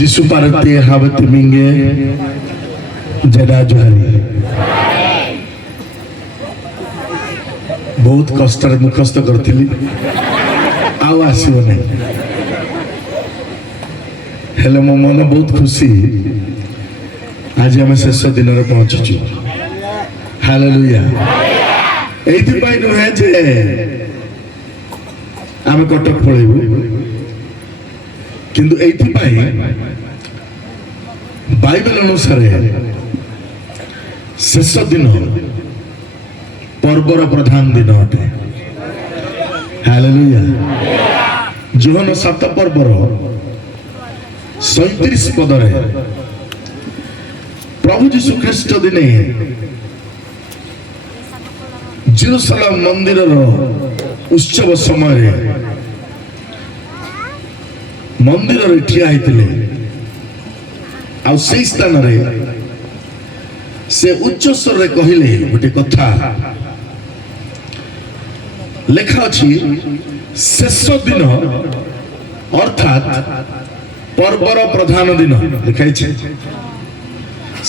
যিশু পারতে হাবত মিঙ্গে জেডা জোহারি বহুত কষ্টরে মুখস্থ করছিলি আও আসিব না হেলে মো মন বহুত খুশি আজ আমি শেষ দিନରେ পৌঁছিছু হালেলুয়া এইথিপাই নুহে যে আমি কটক পড়াইবু কিন্তু এইথিপাই বাইবেল অনুসারে শেষ দিন পর্বর প্রধান দিন অটে হালেলুয়া যোহন 7 পর্বর 37 পদরে প্রভু যীশু খ্রিস্ট দিনে জেরুসালেম মন্দিরর উৎসব সময় মন্দিরের ঠিয়া হইতিলে আর সেই স্থাନରେ সে উচ্চস্বরে কহিলে গোটে কথা লেখা আছে শেষ দিন অর্থাৎ পর্বর প্রধান দিন লেখাইছে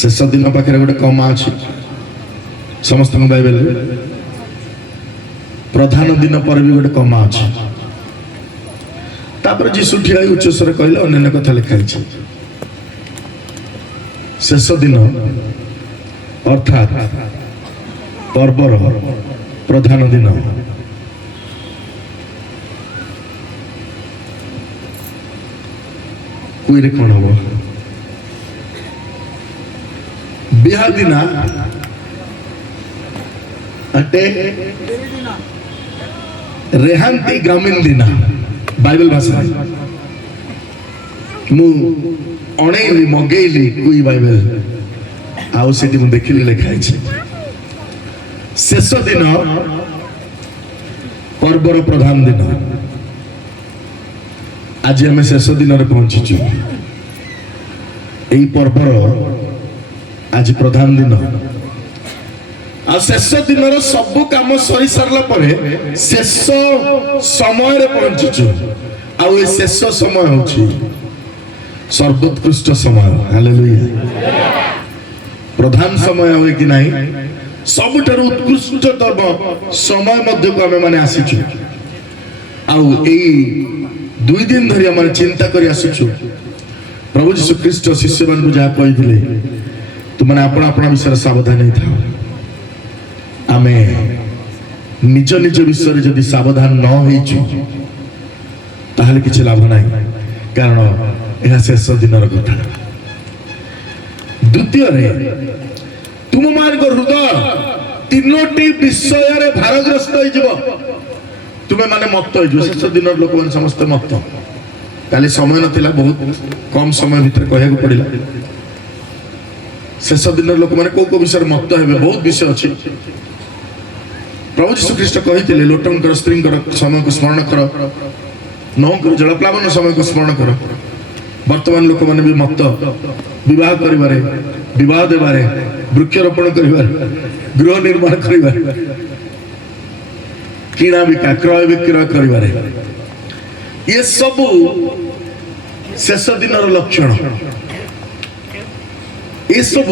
শেষ দিন পাখে গোটে কমা আছে সমস্ত বাইবেল প্রধান দিন পরে भी গোটে কমা আছে তারপরে যিশু ঠিয়া উচ্চস্বরে কহিলে অন্যান্য কথা লেখাইছে শেষ দিন অর্থাৎ পর্বর প্রধান দিন কুইরে কোন হব বিহা দিনা अटे रेहांती ग्रामीण दिना बाइबल भाषा मु अणेली मगेली कोई बाइबल आउ सेठी मु देखिली लेखाई छै शेष दिन पर्वर प्रधान दिन आज हमें शेष दिन रे पहुंचीछु एई पर्वर आज प्रधान दिन शेष दिन सब कम सरी सारा पर शेष समय पहुंचीचु शेष समय हूँ सर्वोत्कृष्ट समय हालेलुया प्रधान समय हुए कि नहीं सबुठार उत्कृष्टतम समय मध्य को आम मैंने आसीचु दुई दिन धरी आम चिंता कर आसुचु प्रभु जीशु ख्रीष्ट शिष्य मान जहाँ कही तुमने आपण आपण विषय सावधान था आमे निज निज विषय जदि सावधान न होइछु ताहले किछि लाभ नाही कारण एहा शेष दिनर कथा द्वितीय रे तुम मार्ग हृदय तीनोटी विषय रे भारग्रस्त होई जिवो तुमे माने मत होई जो शेष दिनर लोक माने समस्त मत काली समय नथिला बहुत कम समय भीतर कहया को पड़िला शेष दिनर लोक माने को विषय मत हेबे बहुत विषय अछि प्रभु जीशु ख्रीष्ट कही लोटंकर स्त्री समय को स्मरण कर नौकर जलप्लावन समय को स्मरण कर वर्तमान लोक मैंने भी मत विवाह करिबारे विवाह देबारे वृक्षरोपण करिबारे गृह निर्माण करिबारे किना बिका क्रय विक्रय करिबारे ये सब शेष दिनर लक्षण ये सब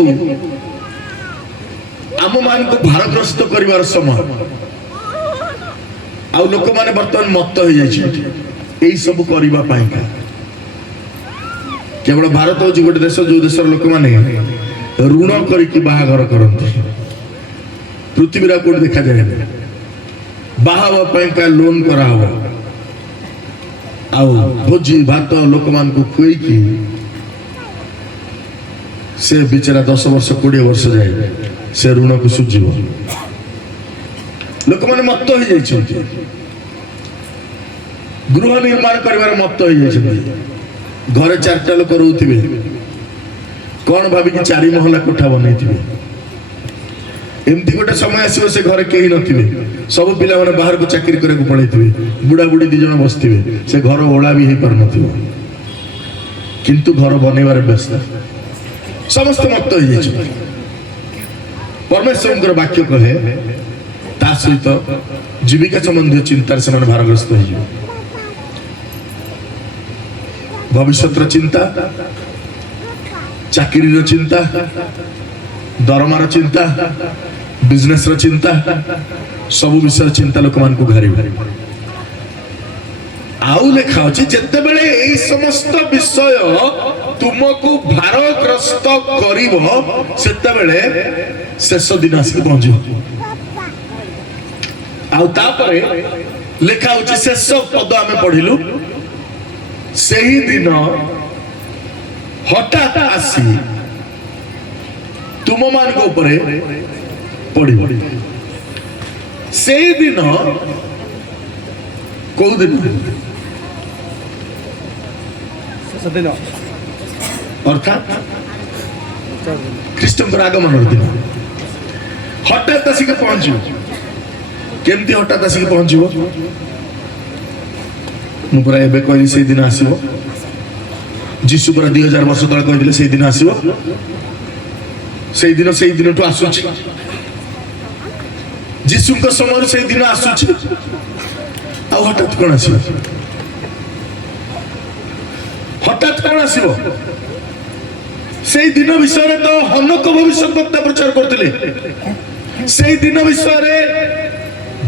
आम मान को भारग्रस्त करिवार समय आ लोक माने वर्तमान मत हो जाए सब करबा पाई का केवल भारत हो गोटे देश जो देश लोक माने ऋण करिकी बाहागर करंती पृथ्वी कोड देखा जाए बाहावा पाई का लोन करा हो आउ भोजी भात लोक मान को खुई की से बेचारा 10 वर्ष 20 वर्ष जाए से ऋण को सुझीव लोक मैंने मत हो गृह निर्माण कर मत हो घरे 4टा लोक रोथे कौन भाविक 4 महला कोठा बनई एमती गोटे समय आसो से घरे कहीं नथिबे सब पिला माने बाहर को चाकरी करे को पड़ैथिबे बुढ़ा बुढ़ी 2 जन बसथिबे से घर ओळा भी हे पर नथिबो किंतु घर बनैबार व्यस्त समस्त मत हो परमेश्वर वाक्य कहे ता सहित जीविका संबंधी चिंतार से भारग्रस्त हो भविष्य चिंता ଚାକିରିର ଚିନ୍ତା, ଦରମାର ଚିନ୍ତା, ବିଜନେସର ଚିନ୍ତା, ସବୁ ବିଷୟରେ ଚିନ୍ତା ଲୋକମାନଙ୍କୁ ଘାରି ଘାରି। ଆଉ ଲେଖା ଅଛି ଯେତେବେଳେ ଏଇ ସମସ୍ତ ବିଷୟ ତୁମକୁ ଭାରଗ୍ରସ୍ତ କରିବ ସେତେବେଳେ ଶେଷ ଦିନ ଆସିକି ପହଞ୍ଚିବ। ଆଉ ତାପରେ ଲେଖା ହଉଛି ଶେଷ ପଦ ଆମେ ପଢିଲୁ, ସେହି ଦିନ ହଠାତ୍ ଆସି ତୁମମାନଙ୍କ ଉପରେ ପଡିବ। ସେହି ଦିନ କୋଉ ଦିନ? ଅର୍ଥାତ୍ ଖ୍ରୀଷ୍ଟଙ୍କର ଆଗମନର ଦିନ ହଠାତ୍ ଆସିକି ପହଞ୍ଚିବ। କେମିତି ହଠାତ୍ ଆସିକି ପହଞ୍ଚିବ? ମୁଁ ପୁରା ଏବେ କହିଲି ସେଇଦିନ ଆସିବ। ଯୀଶୁ ପୁରା 2000 ବର୍ଷ ତଳେ କହିଥିଲେ ସେଇଦିନ ଆସିବ। ସେଇଦିନ ସେଇ ଦିନଠୁ ଆସୁଛି। ଯୀଶୁଙ୍କ ସମୟରୁ ସେଇ ଦିନ ଆସୁଛି। ଆଉ ହଠାତ୍ କଣ ଆସିବ? ହଠାତ୍ କଣ ଆସିବ? ସେଇ ଦିନ ବିଷୟରେ ତ ହନକ ଭବିଷ୍ୟତ ବକ୍ତା ପ୍ରଚାର କରୁଥିଲେ। ସେଇ ଦିନ ବିଷୟରେ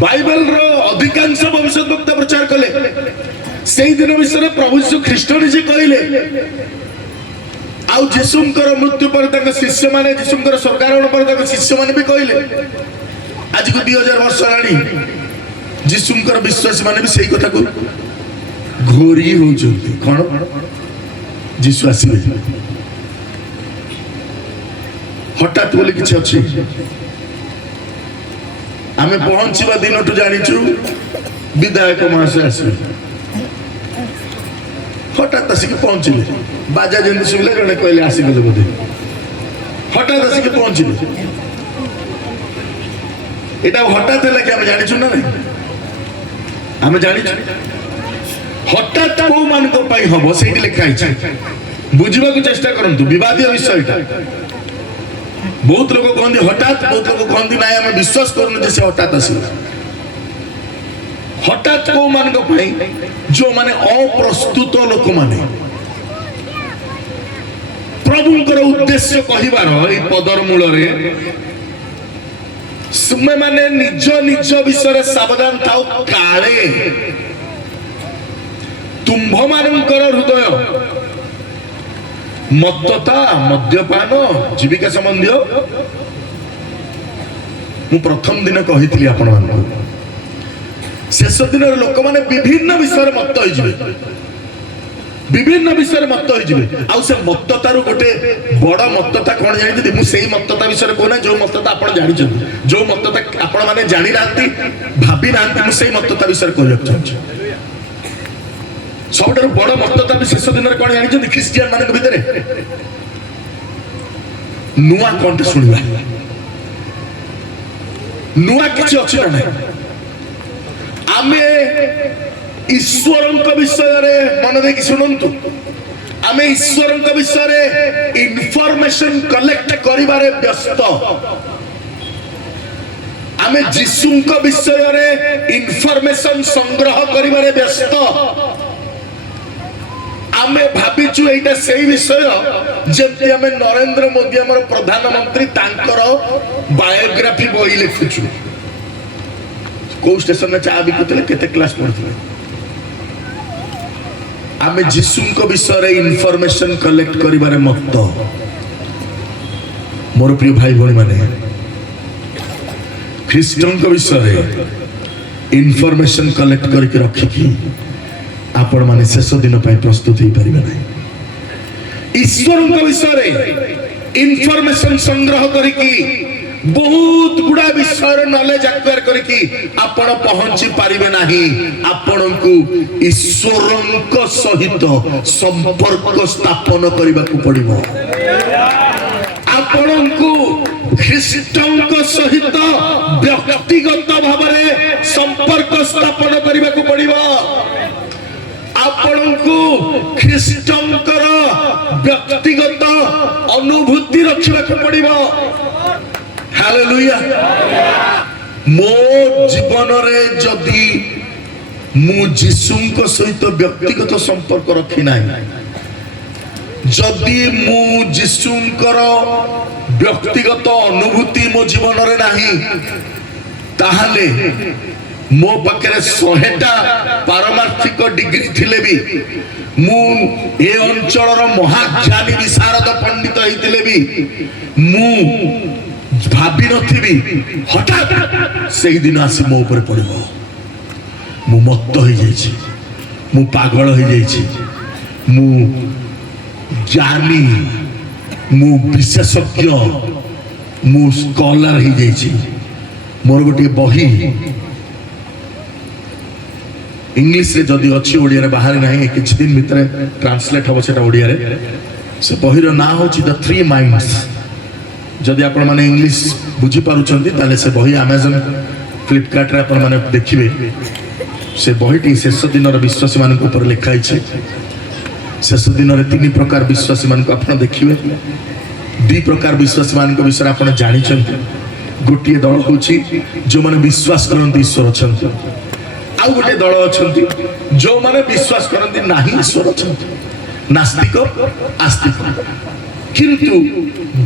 ବାଇବେଲର ଅଧିକାଂଶ ଭବିଷ୍ୟତ ବକ୍ତା ପ୍ରଚାର କଲେ। ସେଇ ଦିନ ବିଷୟରେ ପ୍ରଭୁ ଯୀଶୁ ଖ୍ରୀଷ୍ଟ ନିଜେ କହିଲେ। ଆଉ ଯୀଶୁଙ୍କର ମୃତ୍ୟୁ ପରେ ତାଙ୍କ ଶିଷ୍ୟମାନେ, ଯୀଶୁଙ୍କର ସ୍ୱର୍ଗାରୋହଣ ପରେ ତାଙ୍କ ଶିଷ୍ୟମାନେ ବି କହିଲେ। ଆଜିକୁ 2000 ବର୍ଷ ହେଲାଣି ଯୀଶୁଙ୍କର ବିଶ୍ୱାସୀ ମାନେ ବି ସେଇ କଥାକୁ ଘୋରି ହଉଛନ୍ତି। କଣ? ଯୀଶୁ ଆସିବେ। ହଠାତ୍ ବୋଲି କିଛି ଅଛି? ଆମେ ପହଞ୍ଚିବା ଦିନଠୁ ଜାଣିଛୁ ବିଧାୟକ ମହାଶୟ ଆସିବେ। ହଠାତ୍ ଆସିକି ପହଞ୍ଚିଲେ। ବାଜା ଯେମିତି ଶୁଭିଲା ଜଣେ କହିଲେ ଆସିଗଲେ ବୋଧେ। ହଠାତ୍ ଆସିକି ପହଞ୍ଚିଲେ। এটা হঠাৎ ହେଲା କି ଆମେ ଜାଣିଛୁ ନା ନାଇଁ? ଆମେ ଜାଣିଛୁ। ହଠାତ୍ କୋଉ ମାନଙ୍କ ପାଇଁ ହବ ସେଇଠି ଲେଖା ହେଇଛି। ବୁଝିବାକୁ ଚେଷ୍ଟା କରନ୍ତୁ। ବିବାଦୀୟ ବିଷୟଟା। ବହୁତ ଲୋକ କହନ୍ତି ହଠାତ୍, ବହୁତ ଲୋକ କହନ୍ତି ନାଇଁ ଆମେ ବିଶ୍ୱାସ କରୁନୁ ଯେ ସେ ହଠାତ୍ ଆସିବ। ହଠାତ୍ କୋଉ ମାନଙ୍କ ପାଇଁ? ଯୋଉମାନେ ଅପ୍ରସ୍ତୁତ ଲୋକମାନେ। ପ୍ରଭୁଙ୍କର ଉଦ୍ଦେଶ୍ୟ କହିବାର ଏଇ ପଦର ମୂଳରେ ତୁମେମାନେ ନିଜ ନିଜ ବିଷୟରେ ସାବଧାନ ଥାଉ, କାଳେ ତୁମ୍ଭମାନଙ୍କର ହୃଦୟ ମତ୍ତତା, ମଦ୍ୟପାନ, ଜୀବିକା ସମ୍ବନ୍ଧୀୟ। ମୁଁ ପ୍ରଥମ ଦିନ କହିଥିଲି ଆପଣମାନଙ୍କୁ ଶେଷ ଦିନରେ ଲୋକମାନେ ବିଭିନ୍ନ ବିଷୟରେ ମତ୍ତ ହେଇଯିବେ। বিভিন্ন বিষয়ে মত হয়ে আউ সে মততার গোটে বড় মততা কোন জানিছেন? মু সেই মততা বিষয়ে কোনা যে মততা আপন জানিছেন, যে মততা আপন মানে জানি নাহান্তি, ভাবি নাহান্তি, মু সেই মততা বিষয়ে কইବାକୁ চাହୁଛି। ସବୁଠାରୁ ବଡ଼ ମତତା ଶେଷ ଦିନରେ କଣ ଜାଣିଛନ୍ତି? ଖ୍ରୀଷ୍ଟିଆନ ମାନଙ୍କ ଭିତରେ ନୂଆ କଣ୍ଟେ ଶୁଣିବା। ନୂଆ କିଛି ଅଛି ନା ନାହିଁ? ଆମେ ଈଶ୍ୱରଙ୍କ ବିଷୟରେ ମନେ ଦେଇକି ଶୁଣନ୍ତୁ। ଆମେ ଈଶ୍ୱରଙ୍କ ବିଷୟରେ ଇନଫରମେସନ କଲେକ୍ଟ କରିବାରେ ବ୍ୟସ୍ତ। ଆମେ ଯୀଶୁଙ୍କ ବିଷୟରେ ଇନଫରମେସନ ସଂଗ୍ରହ କରିବାରେ ବ୍ୟସ୍ତ। ଆମେ ଭାବିଛୁ ଏଇଟା ସେଇ ବିଷୟ ଯେମିତି ଆମେ ନରେନ୍ଦ୍ର ମୋଦି ଆମର ପ୍ରଧାନମନ୍ତ୍ରୀ ତାଙ୍କର ବାୟୋଗ୍ରାଫି ବହି ଲେଖୁଛୁ। କୋଉ ଷ୍ଟେସନରେ ଚା ବିକୁଥିଲେ, କେତେ କ୍ଲାସ ପଢୁଥିଲେ। ଆମେ ଯୀଶୁଙ୍କ ବିଷୟରେ ଇନଫରମେସନ କଲେକ୍ଟ କରିବାରେ ମତ୍ତ। ମୋର ପ୍ରିୟ ଭାଇ ଭଉଣୀ ମାନେ, ଖ୍ରୀଷ୍ଟଙ୍କ ବିଷୟରେ ଇନଫରମେସନ କଲେକ୍ଟ କରିକି ରଖିକି ଆପଣ ମାନେ ଶେଷ ଦିନ ପାଇଁ ପ୍ରସ୍ତୁତ ହେଇପାରିବେ ନାହିଁ। ଈଶ୍ୱରଙ୍କ ବିଷୟରେ ଇନଫରମେସନ ସଂଗ୍ରହ କରିକି ବହୁତ ଗୁଡା ବିଷୟର ନଲେଜ ଆକ୍ୱାର କରିକି ଆପଣ ପହଞ୍ଚି ପାରିବେ ନାହିଁ। ଆପଣଙ୍କୁ ଈଶ୍ୱରଙ୍କ ସହିତ ସମ୍ପର୍କ ସ୍ଥାପନ କରିବାକୁ ପଡିବ। ଆପଣଙ୍କୁ ଖ୍ରୀଷ୍ଟଙ୍କ ସହିତ ବ୍ୟକ୍ତିଗତ ଭାବରେ ସମ୍ପର୍କ ସ୍ଥାପନ କରିବାକୁ ପଡିବ। ଆପଣଙ୍କୁ ଖ୍ରୀଷ୍ଟଙ୍କର ବ୍ୟକ୍ତିଗତ ଅନୁଭୂତି ରଖିବାକୁ ପଡିବ। ହାଲେଲୁୟା। ମୋ ଜୀବନରେ ଯଦି ମୁଁ ଯୀଶୁଙ୍କ ସହିତ ବ୍ୟକ୍ତିଗତ ସମ୍ପର୍କ ରଖି ନାହିଁ, जदि मु जीशुंकर व्यक्तिगत अनुभूति मो जीवन रे नाही ताहले मो पाखे 100टा पारमार्थिक डिग्री थिले भी मु ए अंचल महाज्ञानी विशारद पंडित होइतिले भी मु भाबी नथिबी हठात से दिन आसी मो ऊपर पड़िबो मु मत्त हो जाइछि मु पागल हो जाइछि मु ज्ञानी मु विशेषज्ञ मु स्कॉलर हो जाइछि मोर गोटे बही इंग्लिश रे जदि अच्छी ओडिया रे बाहर नहीं किछ दिन भीतर ट्रांसलेट हो सेटा ओडिया रे से बही रो ना होछि द थ्री माइंड्स जदि आपण माने इंग्लिश बुझी पारुचंती ताले से बही अमेज़न फ्लिपकार्ट रे आपण माने देखिबे से बहीटी शेष दिन विश्वासी मान ऊपर लिखाई शेष दिन में 3 प्रकार विश्वासी मान आप देखिए 2 प्रकार विश्वासी मान विषय आप जानते गोटे दल हूँ जो मैंने विश्वास करते ईश्वर अच्छा आउ गोटे दल अच्छा जो मैंने विश्वास करते ना ईश्वर अच्छा नास्तिक आस्तिक किंतु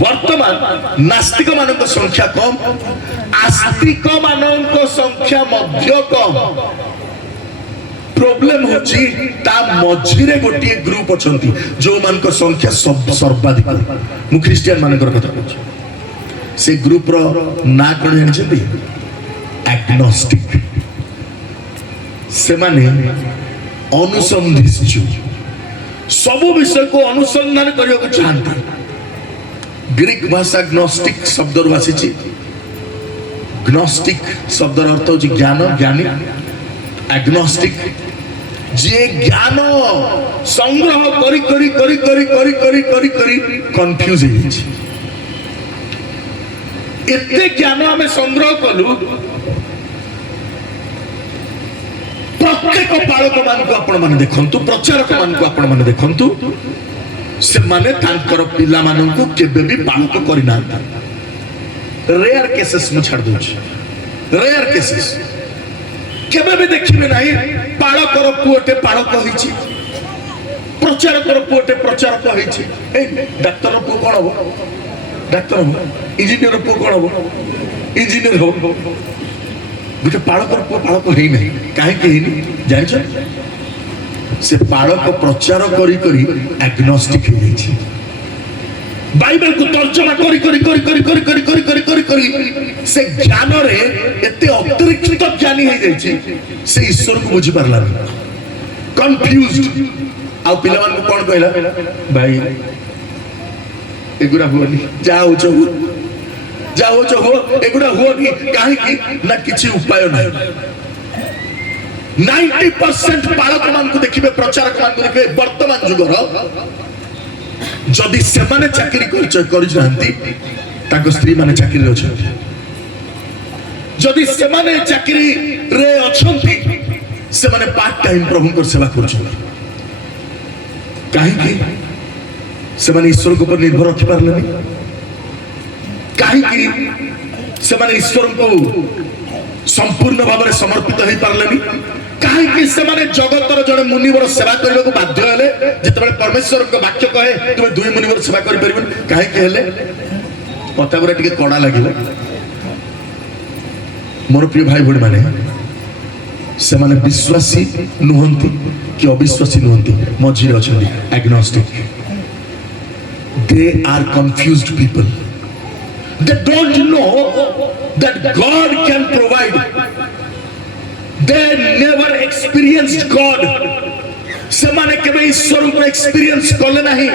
वर्तमान नास्तिक मान संख्या कम आस्तिक मान संख्या मध्य कम प्रॉब्लम होची ता मझिरे गोटे ग्रुप अछंती जो मान को संख्या सर्वाधिक मु क्रिश्चियन मान कथा कहूँ से ग्रुप रो ना कोन जानछथि एग्नोस्टिक से माने अनुसंधिष्ठु सब विषय को अनुसंधान करियो को चाहते ग्रीक भाषा ग्नोस्टिक शब्द रो आसीछि ग्नोस्टिक शब्द रो अर्थ होछि ज्ञान ज्ञानी एग्नोस्टिक जे ज्ञान संग्रह करी करी करी करी करी करी करी करी कंफ्यूज हो एते ज्ञान हमें संग्रह कलु प्रत्येक बालक मान को आपण माने देखंतु प्रचारक मान को आपण माने देखंतु से माने तांकर पिला मान को केबे भी बालक करि ना रेयर केसेस में छाड़ दउछ रेयर केसेस केबे भी देखिबे नाही पालकर पुओटे पालक होईची प्रचारकर पुओटे प्रचारक होईची ए डॉक्टर पुओ कोन हो डॉक्टर हो इंजीनियर पुओ कोन हो इंजीनियर हो गोटे पालकर पुओ पालक हेई नाही काहे के हेनी जानिछ से पालक प्रचार करी करी एग्नोस्टिक हो जाईची बाइबल को तर्जमा करी करी करी करी करी करी करी करी करी करी से ज्ञान रे एते अतिरिक्त ज्ञानी हो जाईची से ईश्वर को बुझी पारला कंफ्यूज्ड आ पिला मान को कोन कहला भाई एगुरा होनी जाओ जो हो एगुरा होनी काहे की ना किछि उपाय नाही 90% पालक मान को देखिबे प्रचारक मान को देखिबे वर्तमान जुगर जदि से माने चाकरी करि जानती ताको स्त्री माने चाकरी रे अछंती जदि से माने चाकरी रे अछंती से माने पार्ट टाइम प्रभु को सेवा करछंती काहे की से माने ईश्वर को ऊपर निर्भर रखि पारले काहे की से माने ईश्वर को संपूर्ण भाव में समर्पित हो पारले कहीं से माने जगतर जड़े मुनिवर सेवा करने को बाध्य हेले जिते परमेश्वर को वाक्य कहे तुम 2 मुनिवर सेवा कर परिबन कहीं के हेले कथा गुरा टिके कड़ा लागिला मोर प्रिय भाई भणी माने से माने विश्वासी नुहंती कि अविश्वासी नुहंती मझिरे अछंती agnostic they are confused people they don't know that God can provide They never experienced God. सेमाने केबे ईश्वर को एक्सपीरियंस करले नाही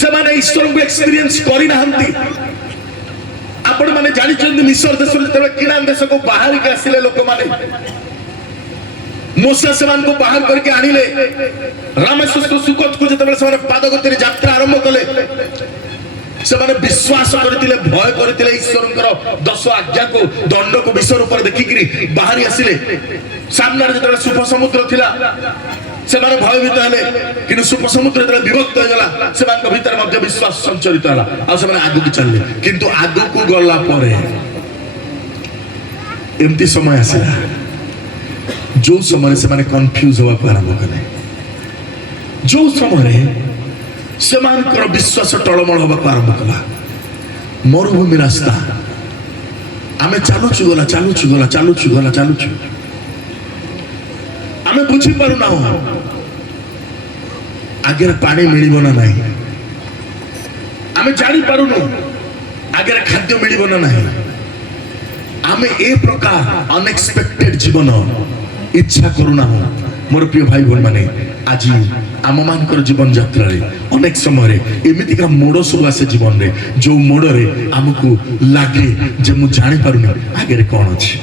सेमाने ईश्वर को एक्सपीरियंस करि नाहंती आपण माने जानि चंदी मिस्र देश रे किरान देश को बाहर के आसिले लोक माने मूसा सेमान को बाहर करके आनिले रामेश्वर सुकोत को जतबे सेमाने पादगति यात्रा आरंभ कले से माने विश्वास करथिले भय करथिले ईश्वरंकर 10 आज्ञा को दंड को विश्व ऊपर देखिकरी बाहर आसिले सामने जतबे सुप समुद्र थिला से माने भयभीत हेले किनु सुप समुद्र जतबे विभक्त हो गला से मान भीतर मध्य विश्वास संचरित होला आ से माने आगु की चलले किंतु आगु को गला परे एमती समय आसिला जो समय से माने कंफ्यूज होवा आरंभ कले जो समय ସେମାନଙ୍କର ବିଶ୍ୱାସ ଟଳମଳ ହେବାକୁ ଆରମ୍ଭ କଲା। ମରୁଭୂମି ରାସ୍ତା, ଆମେ ଚାଲୁଛୁ ଗଲା ଆମେ ବୁଝିପାରୁନାହୁଁ ଆଗରେ ପାଣି ମିଳିବ ନା ନାହିଁ, ଆମେ ଜାଣିପାରୁନୁ ଆଗରେ ଖାଦ୍ୟ ମିଳିବ ନା ନାହିଁ। ଆମେ ଏ ପ୍ରକାର ଅନଏକ୍ସପେକ୍ଟେଡ ଜୀବନ ଇଚ୍ଛା କରୁନାହୁଁ। ମୋର ପ୍ରିୟ ଭାଇ ଭଉଣୀ ମାନେ, ଆଜି ଆମ ମାନଙ୍କର ଜୀବନ ଯାତ୍ରାରେ ଅନେକ ସମୟରେ ଏମିତିକା ମୋଡ଼ ସବୁ ଆସେ ଜୀବନରେ, ଯୋଉ ମୋଡ଼ରେ ଆମକୁ ଲାଗେ ଯେ ମୁଁ ଜାଣିପାରୁନି ଆଗରେ କ'ଣ ଅଛି।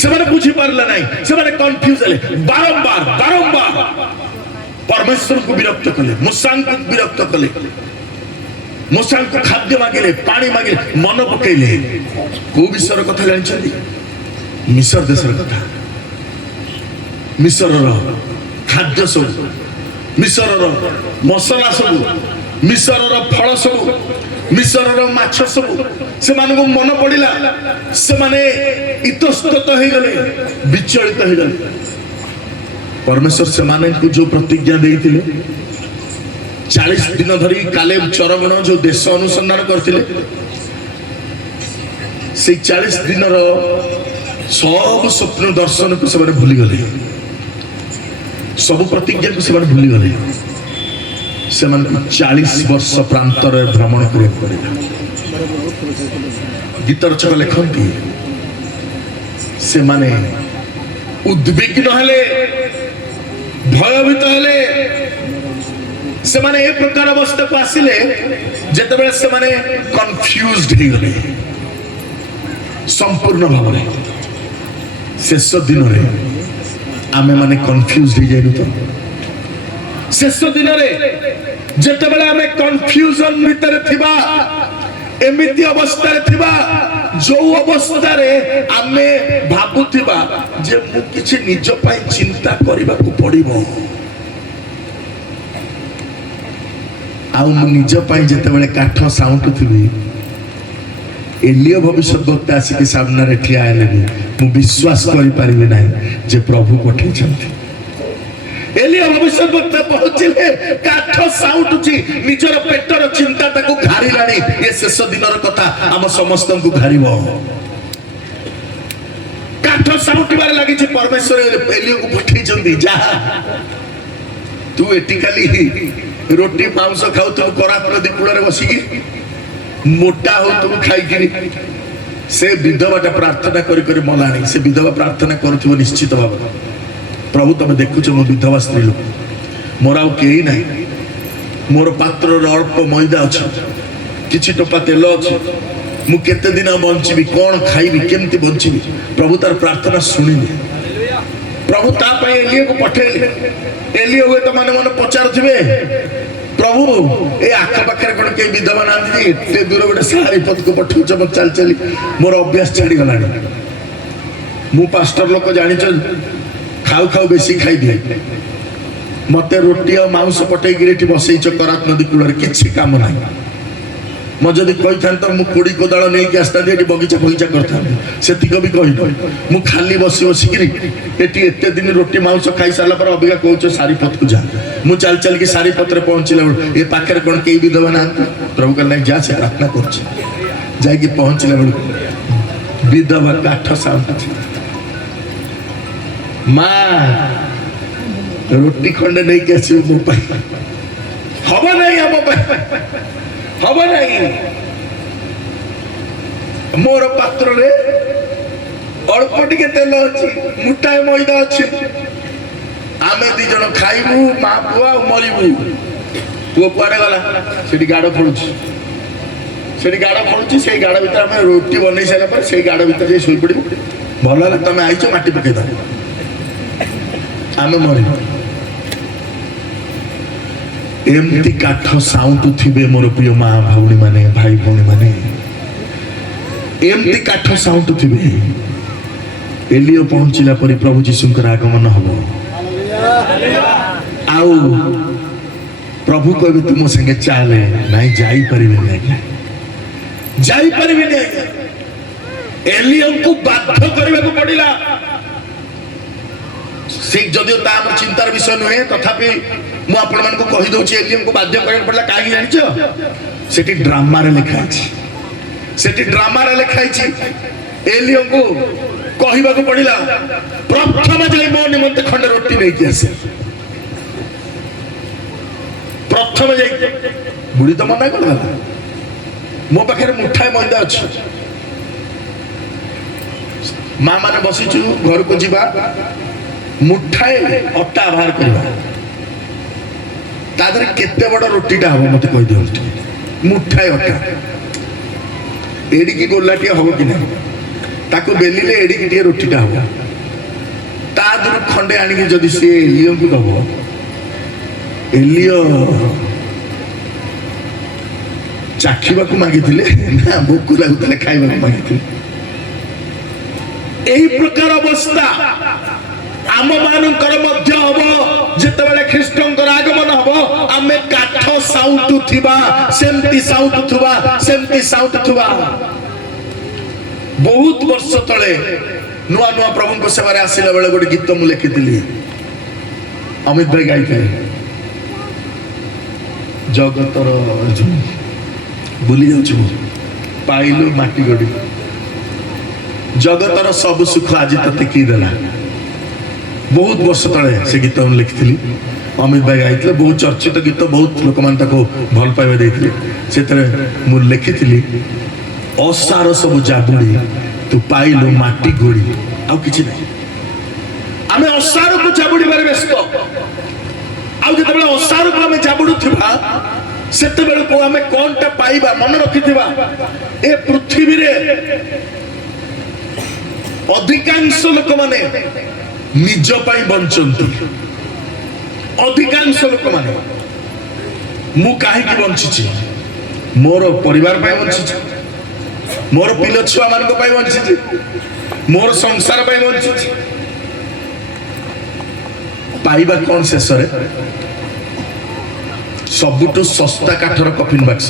ସେମାନେ ବୁଝିପାରିଲେ ନାହିଁ, ସେମାନେ କନଫ୍ୟୁଜ ହେଲେ। ବାରମ୍ବାର ପରମେଶ୍ୱରଙ୍କୁ ବିରକ୍ତ କଲେ, ମୂଷାଙ୍କୁ ବିରକ୍ତ କଲେ, ମୂଷାଙ୍କୁ ଖାଦ୍ୟ ମାଗିଲେ, ପାଣି ମାଗିଲେ, ମନ ପକେଇଲେ। କୋଉ ବିଷୟର କଥା ଜାଣିଛନ୍ତି? ମିଶର ଦେଶର କଥା। ମିଶରର ଖାଦ୍ୟ ସବୁ, ମିଶରର ମସଲା ସବୁ, ମିଶରର ଫଳ ସବୁ, ମିଶରର ମାଛ ସବୁ ସେମାନଙ୍କୁ ମନ ପଡ଼ିଲା। ସେମାନେ ଇତସ୍ତତ ହେଇଗଲେ, ବିଚଳିତ ହେଇଗଲେ। ପରମେଶ୍ୱର ସେମାନଙ୍କୁ ଯୋଉ ପ୍ରତିଜ୍ଞା ଦେଇଥିଲେ, 40 ଦିନ ଧରି କାଲେବ ଚରଗଣ ଯୋଉ ଦେଶ ଅନୁସନ୍ଧାନ କରିଥିଲେ, ସେଇ 40 ଦିନର ସବୁ ସ୍ୱପ୍ନ ଦର୍ଶନକୁ ସେମାନେ ଭୁଲିଗଲେ, ସବୁ ପ୍ରତିଜ୍ଞାକୁ ସେମାନେ ଭୁଲିଗଲେ। ସେମାନଙ୍କୁ 40 ବର୍ଷ ପ୍ରାନ୍ତରେ ଭ୍ରମଣ କରିବାକୁ ପଡ଼ିଲା। ଗୀତ ରଚକ ଲେଖନ୍ତି, ସେମାନେ ଉଦ୍ବିଗ୍ନ ହେଲେ, ଭୟଭୀତ ହେଲେ। ସେମାନେ ଏ ପ୍ରକାର ଅବସ୍ଥାକୁ ଆସିଲେ ଯେତେବେଳେ ସେମାନେ କନଫ୍ୟୁଜଡ ହେଇଗଲେ ସମ୍ପୂର୍ଣ୍ଣ ଭାବରେ। ଶେଷ ଦିନରେ ଆମେ ମାନେ କନଫ୍ୟୁଜ ହେଇଯାଇନୁ ତ? ଶେଷ ଦିନରେ ଯେତେବେଳେ ଆମେ କନଫ୍ୟୁଜନ ଭିତରେ ଥିବା, ଏମିତି ଅବସ୍ଥାରେ ଥିବା ଯୋଉ ଅବସ୍ଥାରେ ଆମେ ଭାବୁଥିବା ଯେ ମୁଁ କିଛି ନିଜ ପାଇଁ ଚିନ୍ତା କରିବାକୁ ପଡ଼ିବ, ଆଉ ମୁଁ ନିଜ ପାଇଁ ଯେତେବେଳେ କାଠ ସାଉଁଟୁଥିବି, ଏଲିୟ ଭବିଷ୍ୟତ ବକ୍ତା ଆସିକି ସାମ୍ନାରେ ଠିଆ ହେଲେ ବି ମୁଁ ବିଶ୍ୱାସ କରିପାରିବି ନାହିଁ ଯେ ପ୍ରଭୁ ପଠେଇଛନ୍ତି। ଏଲିୟ ଭବିଷ୍ୟତ ବକ୍ତା ପହଞ୍ଚିଲେ, କାଠ ସାଉଁଟୁଛି, ନିଜର ପେଟର ଚିନ୍ତା ତାକୁ ଘାରିଲାଣି। ଏ ଶେଷ ଦିନର କଥା ଆମ ସମସ୍ତଙ୍କୁ ଘାରିବ। କାଠ ସାଉଁଟିବାରେ ଲାଗିଛି। ପରମେଶ୍ୱର ଏଲିୟକୁ ପଠେଇଛନ୍ତି, ଯାହା ତୁ ଏଠି ଖାଲି ରୋଟି ମାଂସ ଖାଉଥିବୁ କରାତ ନଦୀ କୂଳରେ ବସିକି, ମୋଟା ହଉଥିବୁ ଖାଇକିରି। ସେ ବିଧବାଟା ପ୍ରାର୍ଥନା କରି କରି ମଲାଣି। ସେ ବିଧବା ପ୍ରାର୍ଥନା କରୁଥିବ ନିଶ୍ଚିତ ଭାବରେ, ପ୍ରଭୁ ତମେ ଦେଖୁଛ ମୋ ବିଧବା ସ୍ତ୍ରୀ ଲୋକ, ମୋର ଆଉ କେହି ନାହିଁ, ମୋର ପାତ୍ରରେ ଅଳ୍ପ ମଇଦା ଅଛି, କିଛି ଟୋପା ତେଲ ଅଛି, ମୁଁ କେତେ ଦିନ ବଞ୍ଚିବି, କ'ଣ ଖାଇବି, କେମିତି ବଞ୍ଚିବି? ପ୍ରଭୁ ତାର ପ୍ରାର୍ଥନା ଶୁଣିଲେ। ପ୍ରଭୁ ତା ପାଇଁ ଏଲିୟକୁ ପଠେଇଲେ। ଏଲିୟ ହୁଏତ ମନେ ମନେ ପଚାରୁଥିବେ, ପ୍ରଭୁ ଏ ଆଖପାଖରେ କ'ଣ କେହି ବିଧବା ନାହାନ୍ତି? ଏତେ ଦୂର ଗୋଟେ ସାରିପଥକୁ ପଠଉଛ, ମୁଁ ଚାଲି ଚାଲି ମୋର ଅଭ୍ୟାସ ଛାଡ଼ିଗଲାଣି। ମୁଁ ପାଷ୍ଟର ଲୋକ, ଜାଣିଛ, ଖାଉ ଖାଉ ବେଶୀ ଖାଇଦିଏ। ମତେ ରୋଟି ଆଉ ମାଉଁସ ପଠେଇକିରି ଏଠି ବସେଇଛ କରାତ ନଦୀ କୂଳରେ, କିଛି କାମ ନାହିଁ। ମୁଁ ଯଦି କହିଥାନ୍ତି ମୁଁ କୋଡ଼ି କୋଦାଳ ନେଇକି ଆସିଥାନ୍ତି, ଏଠି ବଗିଚା ବଗିଚା କରିଥାନ୍ତି, ସେତିକ ବି କହିବି। ମୁଁ ଖାଲି ବସି ବସିକିରି ଏଠି ଏତେ ଦିନ ରୋଟି ମାଉଁସ ଖାଇସାରିଲା ପରେ ଅବିକା କହୁଛ ସାରିପଥକୁ ଯା। ମୁଁ ଚାଲି ଚାଲିକି ସାରିପଥରେ ପହଞ୍ଚିଲା ବେଳୁ ଏ ପାଖରେ କ'ଣ କେହି ବିଧବା ନାହାନ୍ତି? ପ୍ରଭୁ କହିଲେ ନାହିଁ, ଯା, ସେ ପ୍ରାର୍ଥନା କରୁଛି। ଯାଇକି ପହଞ୍ଚିଲା ବେଳକୁ ବିଧବା କାଠ ସାଉଁଟୁଛି। ମା, ରୋଟି ଖଣ୍ଡେ ନେଇକି ଆସିବ ମୋ ପାଇଁ। ହବ ନାହିଁ, ଆମ ପାଇଁ ହବ ନାହିଁ। ମୋର ପାତ୍ରରେ ଅଳ୍ପ ଟିକେ ତେଲ ଅଛି, ମୁଠାଏ ମଇଦା ଅଛି, ଆମେ 2 ଜଣ ଖାଇବୁ, ମା ପୁଅ, ଆଉ ମରିବୁ। ପୁଅ କୁଆଡ଼େ ଗଲା? ସେଠି ଗାଡ଼ ଖୋଳୁଛି, ସେଠି ଗାଡ଼ ଖୋଳୁଛି। ସେଇ ଗାଡ଼ ଭିତରେ ଆମେ ରୁଟି ବନେଇ ସାରିଲା ପରେ ସେଇ ଗାଡ଼ ଭିତରେ ଯାଇ ଶୋଇପଡ଼ିବୁ। ଭଲ ହେଲା, ତମେ ଆଇଛ, ମାଟି ପକେଇଦବ, ଆମେ ମରିବୁ। ଏମିତି କାଠ ସାଉଁଟୁଥିବେ ମୋର ପ୍ରିୟ ମା ଭଉଣୀ ମାନେ, ଭାଇ ଭଉଣୀ ମାନେ, ଏମିତି କାଠ ସାଉଁଟୁଥିବେ। ଏଲିୟ ପହଞ୍ଚିଲା ପରେ ପ୍ରଭୁ ଯୀଶୁଙ୍କର ଆଗମନ ହବ। ଆଉ ପ୍ରଭୁ କହିବେ ତୁ ମୋ ସାଙ୍ଗେ ଚାଲେ। ନାଇଁ, ଯାଇପାରିବେନି ଆଜ୍ଞା, ଯାଇପାରିବେନି ଆଜ୍ଞା। ଏଲିୟଙ୍କୁ ବାଧ୍ୟ କରିବାକୁ ପଡ଼ିଲା। ସେ ଯଦିଓ ତା ଆମ ଚିନ୍ତାର ବିଷୟ ନୁହେଁ, ତଥାପି ମୁଁ ଆପଣମାନଙ୍କୁ କହିଦେଉଛି ଏଲିୟମକୁ ବାଧ୍ୟ କରିବାକୁ ପଡ଼ିଲା କାହିଁକି ଜାଣିଛ? ସେଠି ଡ୍ରାମାରେ ଲେଖା ଅଛି, ସେଠି ଡ୍ରାମାରେ ଲେଖା ହେଇଛି ଏଲିୟମକୁ କହିବାକୁ ପଡ଼ିଲା ପ୍ରଥମେ ଯାଇ ମୋ ନିମନ୍ତେ ଖଣ୍ଡେ ରୁଟି ନେଇକି ଆସେ। ପ୍ରଥମେ ଯାଇ ବୁଢ଼ୀ ତ ମନା କଲା, ମୋ ପାଖରେ ମୁଠାଏ ମଇଦା ଅଛି, ମା ମାନେ ବସିଛୁ ଘରକୁ ଯିବା, ମୁଠାଏ ଅଟା ବାହାର କରିବା, ତା ଦେହରେ କେତେ ବଡ଼ ରୁଟିଟା ହବ ମତେ କହିଦିଅନ୍ତୁ। ମୁଠାଏ ଅଟା ଏଡ଼ିକି ଗୋଲାଟିଏ ହବ କି ନାହିଁ, ତାକୁ ବେଲିଲେ ଏଡ଼ିକି ଟିକେ ରୁଟିଟା ହବ, ତା ଦେହରୁ ଖଣ୍ଡେ ଆଣିକି ଯଦି ସିଏ ଏଲିୟଙ୍କୁ ଦବ, ଏଲିୟ ଚାଖିବାକୁ ମାଗିଥିଲେ ନା ଭୋକ ଲାଗୁଥିଲେ ଖାଇବାକୁ ମାଗିଥିଲେ? ଏହି ପ୍ରକାର ଅବସ୍ଥା ଆମ ମାନଙ୍କର ମଧ୍ୟ ହବ ଯେତେବେଳେ ଖ୍ରୀଷ୍ଟଙ୍କର ଆଗମନ ହବ। ଆମେ କାଠ ସାଉଁଟୁଥିବା, ସେମିତି ସାଉଁଟୁଥିବା, ସେମିତି ସାଉଁଟୁଥିବା। ବହୁତ ବର୍ଷ ତଳେ ନୂଆ ନୂଆ ପ୍ରଭୁଙ୍କ ସେବାରେ ଆସିଲା ବେଳେ ଗୋଟେ ଗୀତ ମୁଁ ଲେଖିଥିଲି, ଅମିତ ଭାଇ ଗାଇଥିଲେ, ଜଗତର ଭୁଲି ଯାଉଛି ମୁଁ, ପାଇଲୁ ମାଟି ଗଡ଼ି, ଜଗତର ସବୁ ସୁଖ ଆଜି ତତେ କି ଦେଲା। ବହୁତ ବର୍ଷ ତଳେ ସେ ଗୀତ ମୁଁ ଲେଖିଥିଲି, ଅମିତ ଭାଇ ଗାଇଥିଲେ, ବହୁତ ଚର୍ଚ୍ଚିତ ଗୀତ, ବହୁତ ଲୋକମାନେ ତାକୁ ଭଲ ପାଇବା ଦେଇଥିଲେ। ସେଥିରେ ମୁଁ ଲେଖିଥିଲି, ଅସାର ସବୁ ଜାବୁଡ଼ି ତୁ ପାଇଲୁ ମାଟି ଗୋଡ଼ି, ଆଉ କିଛି ନାହିଁ। ଆମେ ଅସାରକୁ ଜାବୁଡ଼ିବାରେ ବ୍ୟସ୍ତ, ଆଉ ଯେତେବେଳେ ଅସାରକୁ ଆମେ ଜାବୁଡୁଥିବା ସେତେବେଳକୁ ଆମେ କଣଟା ପାଇବା ମନେ ରଖିଥିବା, ଏ ପୃଥିବୀରେ ଅଧିକାଂଶ ଲୋକମାନେ ନିଜ ପାଇଁ ବଞ୍ଚନ୍ତି। ଅଧିକାଂଶ ଲୋକମାନେ, ମୁଁ କାହିଁକି ବଞ୍ଚିଛି? ମୋର ପରିବାର ପାଇଁ ବଞ୍ଚିଛି, ମୋର ପିଲ ଛୁଆ ମାନଙ୍କ ପାଇଁ ବଞ୍ଚିଛି, ମୋର ସଂସାର ପାଇଁ ବଞ୍ଚିଛି। ପାଇବା କଣ ଶେଷରେ? ସବୁଠୁ ଶସ୍ତା କାଠର କଫିନ ବାକ୍ସ,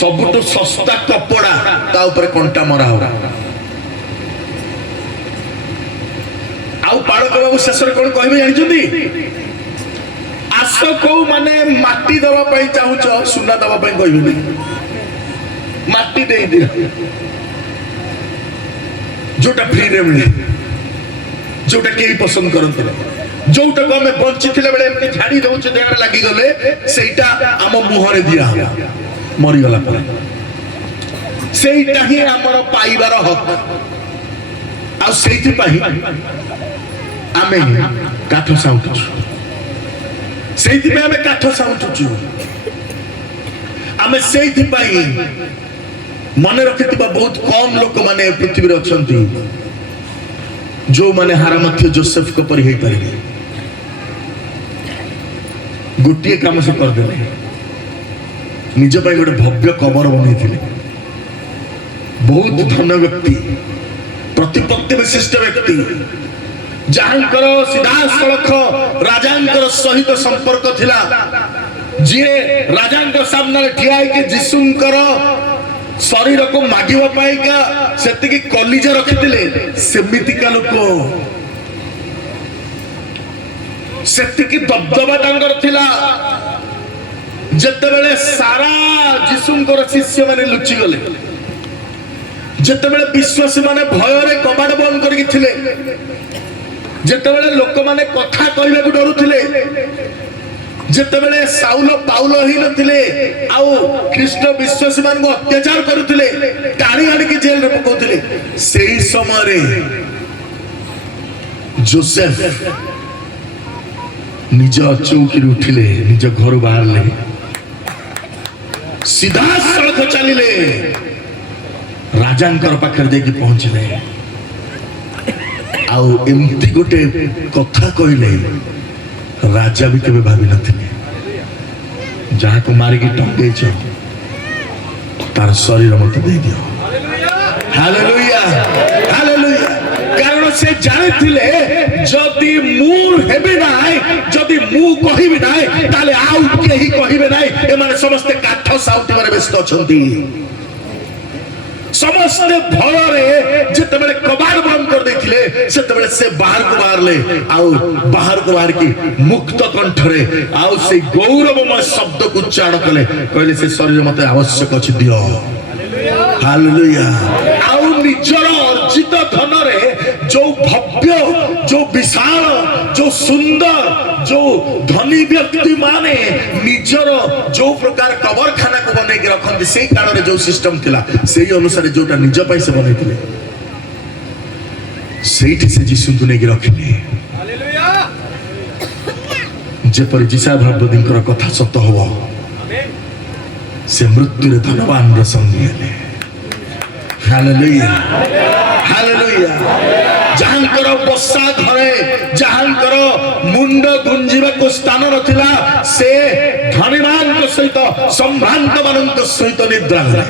ସବୁଠୁ ଶସ୍ତା କପଡା, ତା ଉପରେ କଣ୍ଟା ମରା ହବ। ଆଉ ପାଳକ ବାବୁ ଶେଷରେ କଣ କହିବେ ଜାଣିଛନ୍ତି? ଆସ କୋଉ ମାନେ ମାଟି ଦବା ପାଇଁ ଚାହୁଁଛ, ସୁନା ଦବା ପାଇଁ କହିବେନି, ମାଟି ଦେଇଦିଅ, ଯୋଉଟା ଫ୍ରିରେ ମିଳେ, ଯୋଉଟା କେହି ପସନ୍ଦ କରନ୍ତି ନା, ଯୋଉଟାକୁ ଆମେ ବଞ୍ଚିଥିଲା ବେଳେ ଏମିତି ଝାଡ଼ି ଦଉଛୁ ଦେହରେ ଲାଗିଗଲେ, ସେଇଟା ଆମ ମୁହଁରେ ଦିଆ ହବ ମରିଗଲା ପରେ। ସେଇଟା ହିଁ ଆମର ପାଇବାର ହକ। ଆଉ ସେଇଥିପାଇଁ ଆମେ କାଠ ସାଉଁଟୁଛୁ, ସେଇଥିପାଇଁ ଆମେ କାଠ ସାଉଁଟୁଛୁ। ଆମେ ସେଇଥିପାଇଁ ମନେ ରଖିଥିବା ବହୁତ କମ ଲୋକମାନେ ପୃଥିବୀରେ ଅଛନ୍ତି ଯୋଉମାନେ ହାର ମଧ୍ୟ ଯୋସେଫଙ୍କ ପରି ହେଇପାରିବେ। ଗୋଟିଏ କାମ ସେ କରିଦେଲେ, ନିଜ ପାଇଁ ଗୋଟେ ଭବ୍ୟ କବର ବନେଇଥିଲେ। ବହୁତ ଧନ ବ୍ୟକ୍ତି, ପ୍ରତିପତ୍ତି ବିଶିଷ୍ଟ ବ୍ୟକ୍ତି, ଯାହାଙ୍କର ସିଧାସଳଖ ରାଜାଙ୍କର ସହିତ ସମ୍ପର୍କ ଥିଲା, ଯିଏ ରାଜାଙ୍କ ସାମ୍ନାରେ ଠିଆ ହେଇକି ଯୀଶୁଙ୍କର ଶରୀରକୁ ମାଗିବା ପାଇଁକା ସେତିକି କଲିଜା ରଖିଥିଲେ। ସେମିତିକା ଲୋକ, ସେତିକି ଦବଦବା ତାଙ୍କର ଥିଲା। ଯେତେବେଳେ ସାରା ଯୀଶୁଙ୍କର ଶିଷ୍ୟମାନେ ଲୁଚିଗଲେ, ଯେତେବେଳେ ବିଶ୍ୱାସୀ ମାନେ ଭୟରେ କବାଟ ବନ୍ଦ କରିକି ଥିଲେ, ଯେତେବେଳେ ଲୋକମାନେ କଥା କହିବାକୁ ଡରୁଥିଲେ, ଯେତେବେଳେ ସାଉଲ ପାଉଲ ହେଇନଥିଲେ, ଆଉ ଖ୍ରୀଷ୍ଟ ବିଶ୍ୱାସୀ ମାନଙ୍କୁ ଅତ୍ୟାଚାର କରୁଥିଲେ, ଟାଣି ଆଣିକି ଜେଲରେ ପକାଉଥିଲେ, ସେଇ ସମୟରେ ଯୋସେଫ ନିଜ ଚୌକିରୁ ଉଠିଲେ, ନିଜ ଘରୁ ବାହାରିଲେ, ସିଧାସଳଖ ଚାଲିଲେ, ରାଜାଙ୍କର ପାଖରେ ଯାଇକି ପହଞ୍ଚିଲେ। ଆଉ ଏମିତି ଗୋଟେ କଥା କହିଲେ, ରାଜା ବି କେବେ ଭାବି ନଥିଲେ, ଯାହାକୁ ମାରିକି ଟଙ୍ଗେଇଛ ତାର ଶରୀର ମତେ ଦେଇଦିଅ। Hallelujah, hallelujah. କାରଣ ସେ ଜାଣିଥିଲେ, ଯଦି ମୁଁ ହେବି ନାହିଁ, ଯଦି ମୁଁ କହିବି ନାହିଁ, ତାହେଲେ ଆଉ କେହି କହିବେ ନାହିଁ। ଏମାନେ ସମସ୍ତେ କାଠ ସାଉଁଟିବାରେ ବ୍ୟସ୍ତ ଅଛନ୍ତି, समस्ते भय जितेबाला कबाड़ बंद कर देथिले सेतेबाला से बाहर को बाहरले आउ बाहर को बाहर की मुक्त कंठरे आउ से गौरवमय शब्द को उच्चारण कले कहले से शरीर मते आवश्यक अछि दियो हालेलुया आउ निजर अर्जित धन रे जो भव्य जो विशाल जो सुंदर जो धनी व्यक्ति माने निजर जो प्रकार कबर खाना को बने के रखन से काल रे जो सिस्टम थिला सेही अनुसार जोटा निज पै से बनेथिले सेठी से जीसु को नेकी रखिले हालेलुया जेपरि जीसा भगवतींकर कथा सत्य हो से मृत्यु रे धनवान रे संगी हेले हालेलुया हालेलुया जहांकर बसा घरे जहांकर मुंड गुंजिबा को स्थान नथिला से धनीमान को सहित संभ्रांत मान को सहित निद्रा करे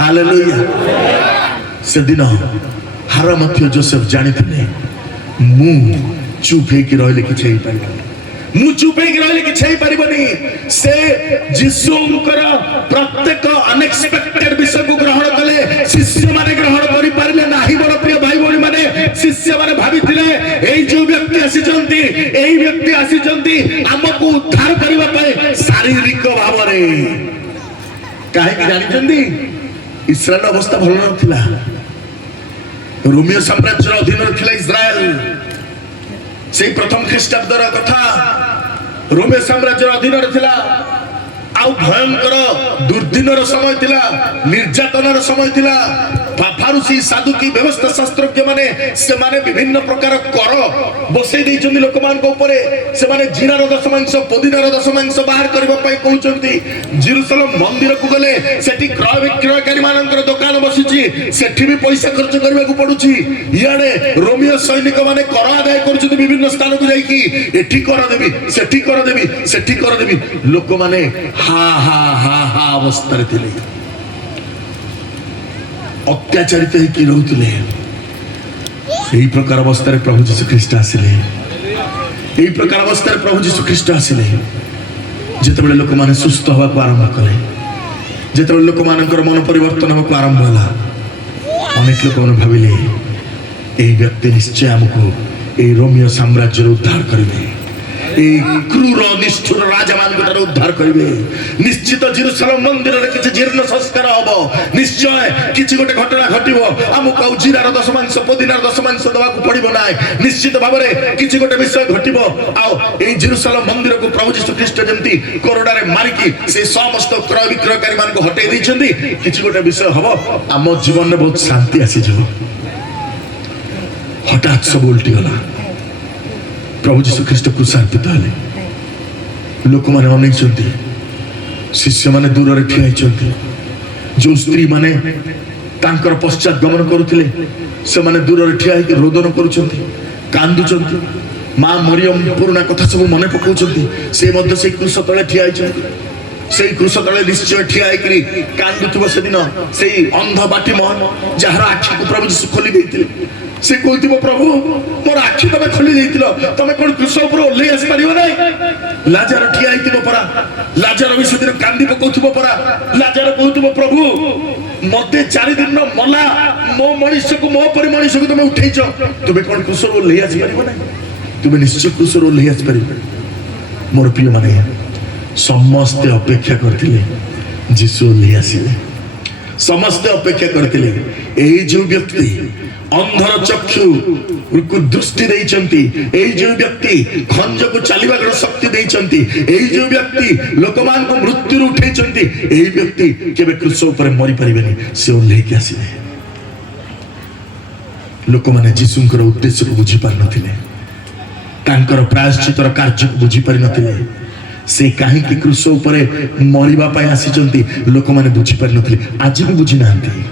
हालेलुया से दिन हारमथ्य जोसेफ जानी थे मु चुप है कि रहले कि छै पारिबनी मु चुप है कि रहले कि छै पारिबनी से जीसुंकर प्रत्येक अनएक्सपेक्टेड विषय को ग्रहण कले शिष्य माने ग्रहण करि पारिले नाही बड़ प्रिय भाई भौणी माने शिष्य माने भाबिथिले एई जो व्यक्ति आसी जंती हमको उद्धार करबा पय शारीरिक भाव रे काहे कि जानि जंती इस्राएल अवस्था भल नथिला रोमियो साम्राज्य अधीन थिला इस्राएल से प्रथम ख्रीष्टाब्दर कथा रोमियो साम्राज्य अधीन थिला आउ भयंकर दुर्दिनर समय थिला निर्यातनर समय थिला फारूसी साधुकी व्यवस्था शास्त्रज्ञ माने से माने विभिन्न प्रकार कर बसई दैछन्ती लोक मान को ऊपर से माने जीरार दशमांश पुदीनार दशमांश बाहर करबा पई कहउछन्ती जेरूसलम मंदिर को गले सेठी क्रय विक्रयकारी मानकर दुकान बसिछि सेठी भी पैसा खर्च करबा को पडुछि इयाडे रोमियो सैनिक माने कर आदाय करछन्ती विभिन्न स्थान को जाई कि एठी कर देबी सेठी कर देबी सेठी कर देबी लोक माने हा हा हा हा अवस्था रे थिले अत्याचारित होकर रोते यही प्रकार अवस्था प्रभु जीशु ख्रीस्ट आसिले यही प्रकार अवस्था प्रभु जीशु ख्रीस्ट आसिले जिते लोक मैंने सुस्थ हवा को आरंभ कले जिते लोक मान मन परिवर्तन हवा आरंभ है अनेक लोक मैंने भाविले यही व्यक्ति निश्चय आमको रोमियो साम्राज्य उद्धार करेंगे क्रूर निष्ठुर राजा मान उद्धार करेंगे निश्चित जेरूसलम मंदिर रे किछि जीर्ण संस्कार हबो निश्चय किछि गोटे घटना घटिबो आमुक आउ जीरार दशमांश पुदीनार दशमांश दवा को पड़िबो नाय निश्चित भाव रे किछि गोटे विषय घटिबो आउ एई जेरूसलम मंदिर को प्रभु यीशु ख्रीष्ट जेंती कोरोडा रे मारिकी से समस्त क्रय विक्रयकारी मान को हटेई दैछन्ती किछि गोटे विषय हबो आम जीवन में बहुत शांति आसी जबो हठात सब उल्टी गला प्रभु जीशु ख्रीष्ट क्रूसार्पित हेले लोक माने अनेइछन्ती शिष्य माने दूर रे ठिया हिचन्ती जो स्त्री माने तांकर पश्चात गमन करुथिले से माने दूर रे ठिया हिके रोदन करूछन्ती कांदुछन्ती मां मरियम पुराना कथा सब मने पकाउछन्ती से मध्य से क्रूस तळे ठिया हिचन्ती से क्रूस तळे निश्चय ठिया हिकरी कांदुथबो से दिन से अंध बाटी मन जहार आखि को प्रभु जीशु खोली देथिले से कहथिबो प्रभु मोर आखि तमे खोली देथिलो तमे कोन क्रूस ऊपर ओल्ले आसी परिबो नै लाजर ठिया हिथिबो परा लाजर भी सेदिन कांदी पकाउथबो परा लाजर कहथिबो प्रभु मते 4 दिन न मला मो मनुष्य को मो परि मनुष्य को तमे उठैछो तमे कोन क्रूस ओल्ले आसी परिबो नै तमे निश्चय क्रूस ओल्ले आसी परिबो मोर प्रिय माने समस्त अपेक्षा करथिले जीशु ओल्ले आसीले समस्त अपेक्षा करथिले एई जो व्यक्ति अंधर चक्षु को दृष्टि देइचंती एई जो व्यक्ति खंज को चलीबार शक्ति देइचंती एई जो व्यक्ति लोकमान को मृत्यु उठैचंती एई व्यक्ति केबे क्रूस ऊपर मरि परिबेनी से ओल्हे के आसीले लोक माने जीसुंकर उद्देश्य को बुझी पार नथिले तांकर प्रायश्चितर कार्य को बुझी पार नथिले से काहे कि क्रूस ऊपर मरिबा पय आसीचंती लोक माने बुझी पार नथिले आज भी बुझी नांती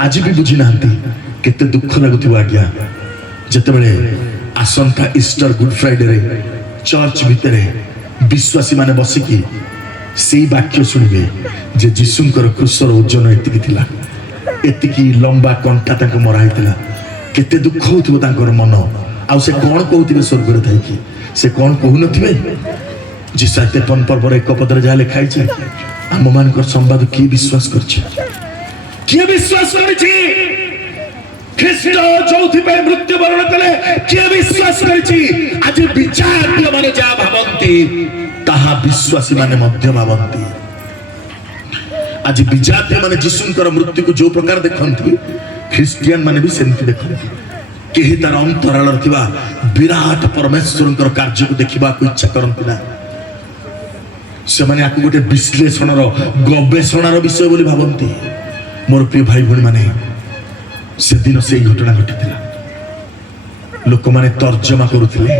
आज भी बुझी नांती केते दुख लागुथिबो आज्ञा जते बेले आसंता ईस्टर गुड फ्राइडे रे चर्च भितरे विश्वासी माने बसिकी सेई वाक्य सुनिबे जे जीसुंकर क्रूसर ओजन एतिकी थिला एतिकी लंबा कंटा ताको मरा हैतिला केते दुख होथिबो तांकर मन आ से कोन कहउथिबे स्वर्ग रे थाई कि से कोन कहु नथिबे जे 53 पर्व रे एक पदरे जा लिखाई छै आम मानकर संवाद की विश्वास करछि किए विश्वास करिछि ख्रीष्ट जोथि पे मृत्युवरण कले किए विश्वास करिछि आज विचार्य माने जा भावंती ताहा विश्वासी माने मध्य भावंती आज विजातीय माने जीशुंकर मृत्यु को जो प्रकार देखंती ख्रिस्टियन माने भी सेमती देखंती केही तार अंतराल थिबा विराट परमेश्वरंकर कार्य को देखिबा को इच्छा करंती ना से माने आकु गोटे विश्लेषण रो गवेषण रो विषय बोली भावंती मोर प्रिय भाई भणी माने से दिन से घटना घटिला लोक माने तर्जमा करुथिले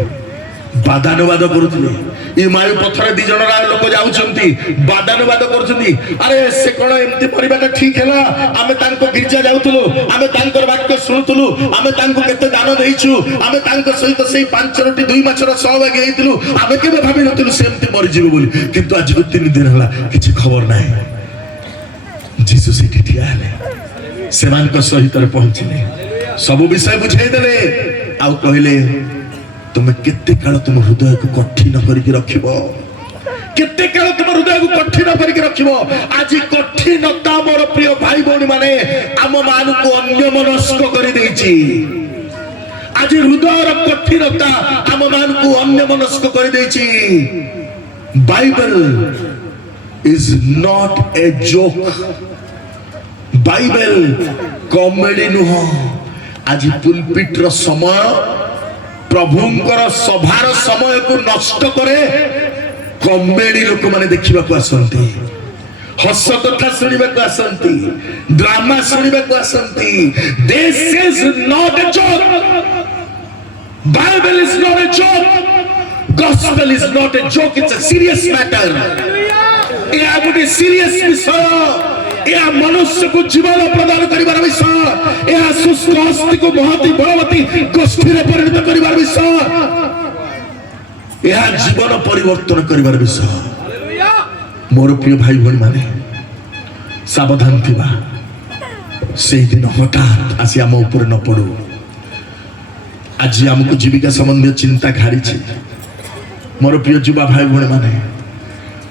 बादानुवाद करुथिले ई मायु पथरे दी जण लोक जाउछंती बादानुवाद करछंती अरे से कोन एम्ति परिबाटा ठीक हैला आमे तांको गिरजा जाउतलु आमे तांकर वाक्य सुनुतलु आमे तांको केते दान देइछु आमे तांको सहित सेई 5 रोटी 2 माछर सहभागी हेइतलु आमे केबे भाबि नतलु से एम्ति मरि जिवो बोली किंतु आज 3 दिन होला किछि खबर नाही जीसस सेठी ठिया हले सेमान को सहित रे पहुंचिले सब विषय बुझाई देले आउ कहिले तुम केते काल तुम हृदय को कठिन करके रखिबो केते काल तुम हृदय को कठिन करके रखिबो आज कठिनता मोर प्रिय भाई भौणी माने आम मान को अन्य मनस्क कर देछि आज हृदय रो कठिनता आम मान को अन्य मनस्क कर देछि Bible is not a joke Bible comedy नुह आज पुलपिट रो समय प्रभुंकर सभार समय को नष्ट करे कॉमेडी लोक माने देखिबा को आसंती हस कथा सुनिबा को आसंती ड्रामा सुनिबा को आसंती this is not a joke Bible is not a joke gospel is not a joke it's a serious matter ए आगुटे सीरियस विषय या मनुष्य को जीवन प्रदान करिवार विषय या सुस्थ अस्थि को महती बलवती गोष्ठी रे परिणत करिवार विषय या जीवन परिवर्तन करिवार विषय हालेलुया मोर प्रिय भाई भणी माने सावधान थिबा सेही दिन हठात आसी हम ऊपर न पड़ू आज हमको जीविका संबंधी चिंता घाड़ी छी मोर प्रिय युवा भाई भणी माने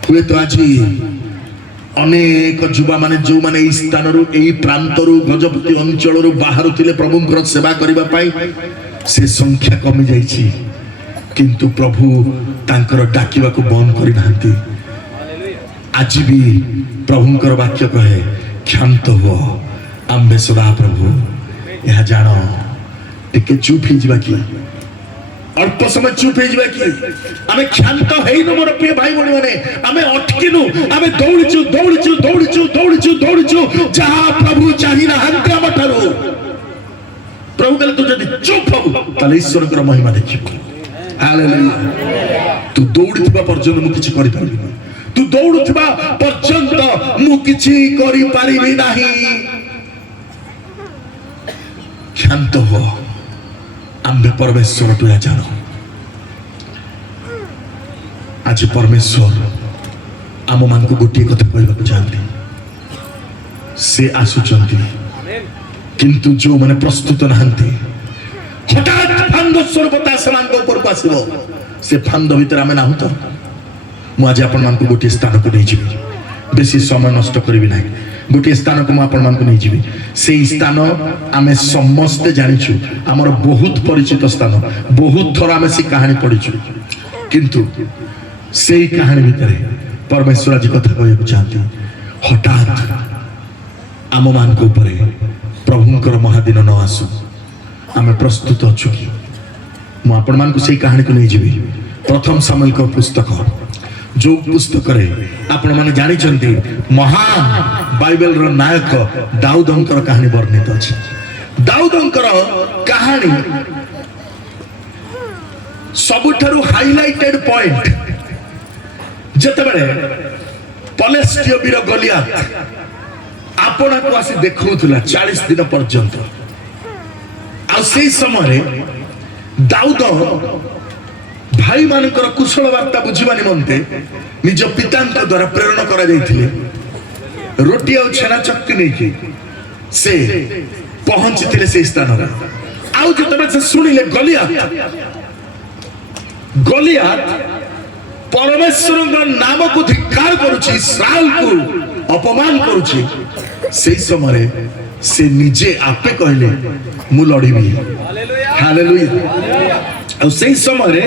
हुए तो आज अनेक युवा माने जो माने ई स्थान रु एई प्रांत रु गजपति अंचल रु बाहर थिले प्रभुंकर सेवा करिबा पाई से संख्या कमी जाई छी किंतु प्रभु तांकर डाकिबा को बंद करि नांती आज भी प्रभुंकर वाक्य कहे क्षांत हो आम्बे सदा प्रभु यह जानो टिके चुप ही जिबा की अल्प समय चुप हो जाए कि आमे क्षांत हेइनु मोर प्रिय भाई भणी माने आमे अटकिनु आमे दौड़िछु दौड़िछु दौड़िछु दौड़िछु दौड़िछु जहां प्रभु चाहि नाहंती हम ठारू प्रभु कहले तू जदी चुप हो ताले ईश्वर कर महिमा देखिबो हालेलुया तू दौड़िथिबा पर्यंत मु किछि करि पारिबि तू दौड़ुथिबा पर्यंत मु किछि करि पारिबि नाही क्षांत हो आम्बे परमेश्वर तू जानो आज परमेश्वर आम मान को गोटे कथा कहवाक चाहती से आसुचंती किंतु जो माने प्रस्तुत नहांती हठात फांद स्वरूपता समान को ऊपर को आसीबो से फांद भीतर आमे नाहु तो मु आज आपण मान को गोटे स्थान को नै जिबी बेसी समय नष्ट करबी नाही गोटे स्थान को आपण मान को नै जिबी से स्थान आमे समस्त जानिछु हमर बहुत परिचित स्थान बहुत थोड़ा आमे से कहानी पढिछु किंतु से कहानी भीतर परमेश्वर आज कथा कहू चाहती हठात आम मान को ऊपर प्रभुंकर महादिन न आसु आमे प्रस्तुत अच्छु कि मु आपण मान को से कहानी को नै जिबी प्रथम सामुएल को पुस्तक जो पुस्तक रे आपण माने जानि चंती महान बाइबल रो नायक दाऊदंकर कहानी वर्णित अछि दाऊदंकर कहानी सबुठारु हाइलाइटेड पॉइंट जते बेले पलेस्टियो वीर गलियात आपण को आसी देखौथुला 40 दिन पर्यंत आ सेही समय दाऊद भाई मानकर कुशल वार्ता बुझिबा निमंते निज पितांक द्वारा प्रेरण करा जायथिले रोटी और छेना चक्की नहीं की से पहुंचथिले से स्थान रे आउ जतबे से सुनिले गलियात परमेश्वर नाम को धिक्कार करुछि इस्राएल को अपमान करुछि से समय से निजे आपे कहले मु लड़िबी हालेलुया और से समय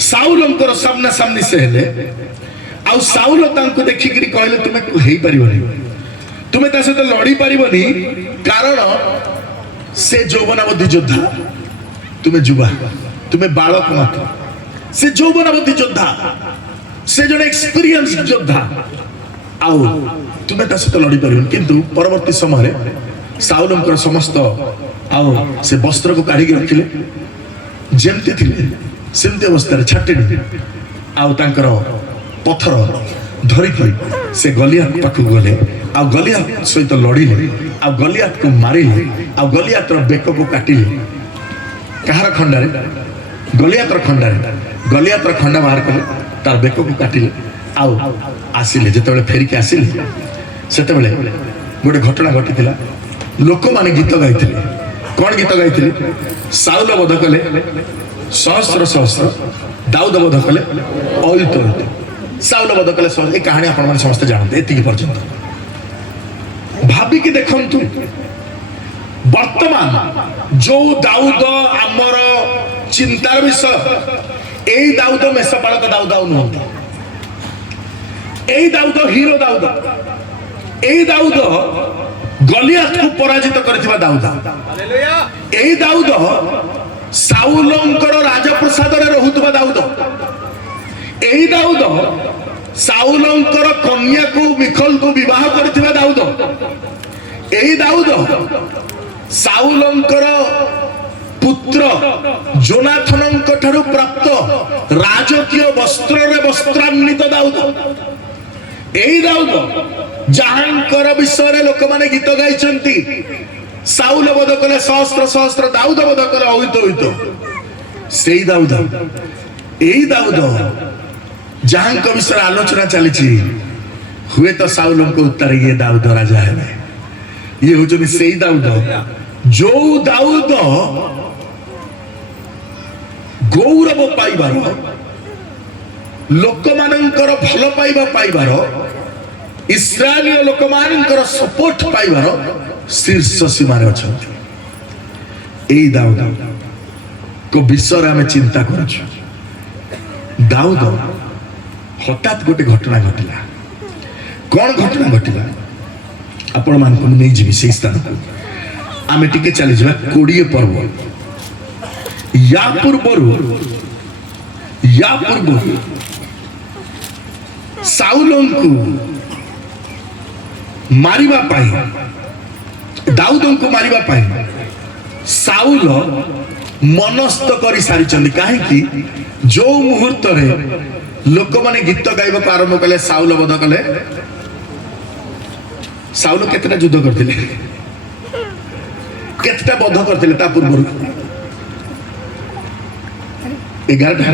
साउलंकर सामना सामनी से हेले आ साउल तांको देखिकरी कहले तुमे हेई परिबनी तुमे ता सहित लड़ी परिबनी कारण से यौवनावधि योद्धा तुमे जुवा तुमे बालक मात्र से यौवनावधि योद्धा से जन एक्सपीरियंस योद्धा आउ तुमे ता सहित लड़ी परिबनी किंतु परवर्ती समय साउलंकर समस्त आउ से वस्त्र को काढ़ी रखिले जेमती थिले सेमती अवस्था छाटिले आउ तांकर पत्थर धरिकी से गलियात पाखु गले आ गलियात सहित लड़िले आ गलियात को मारिले आ गलियात बेक को काटिले कहार खंडारे गलियात खंडा बाहर कले तार बेक को काटिले आउ आसिले जेतेबेले फेरिक आसिले सेतेबेले गोटे घटना घटिथिला लोक माने गीत गाइथिले कोन गीत गाइथिले साउल वध कले सहस्र सहस्र दाऊद वध कले अयुत अयुत साउल वध कले सहस्र ए कहानी आपण माने समस्त जानते एतिकी पर्यंत भाबिकी देखंतु वर्तमान जो दाऊद आमर चिंतार विषय एई दाऊद मेषपालक दाऊद नुहंती एई दाऊद हीरो दाऊद एई दाऊद गलियात को पराजित करथिबा दाऊद हालेलुया एई दाऊद साउलंकर राजप्रसाद रे रहुतबा दाऊद एई दाऊद साउलंकर कन्या को मिखल को विवाह करथिबा दाऊद एई दाऊद साउलंकर पुत्र जोनाथनंक ठारू प्राप्त राजकीय वस्त्र रे वस्त्रान्वित दाऊद एई दाऊद जहांकर विषय रे लोक माने गीत गाइचंती साउल वध कले सहस्र सहस्र दाऊद वध कले अयुत अयुत सेई दाऊद एई दाऊद जहांक विषय आलोचना चली हुए तो साउल को उत्तर ये दाऊद राजा है ये हो सेई दाऊद जो दाऊद गौरव पाइबार लोक मानकर भल पाइबा पाइबार इस्राएल लोक मानकर सपोर्ट पाइबार शीर्ष सीमार अच्छा यही दाऊद को विषय आम चिंता कर दाऊद हठात गोटे घटना घटला कौन घटना घटला आपण मान को नहीं जीवी से स्थान को आम टिके चली जा 20 पर्व या पूर्व साउलन को मारिबा पाई दाऊद को मारिबा पाई साउल मनस्थ कर सारी कहीं जो मुहूर्त रे लोक माने गीत गाइबा आरंभ कले साउल वध कले साउल केतटा युद्ध करथिले केतटा वध करथिले ता पूर्व 11टा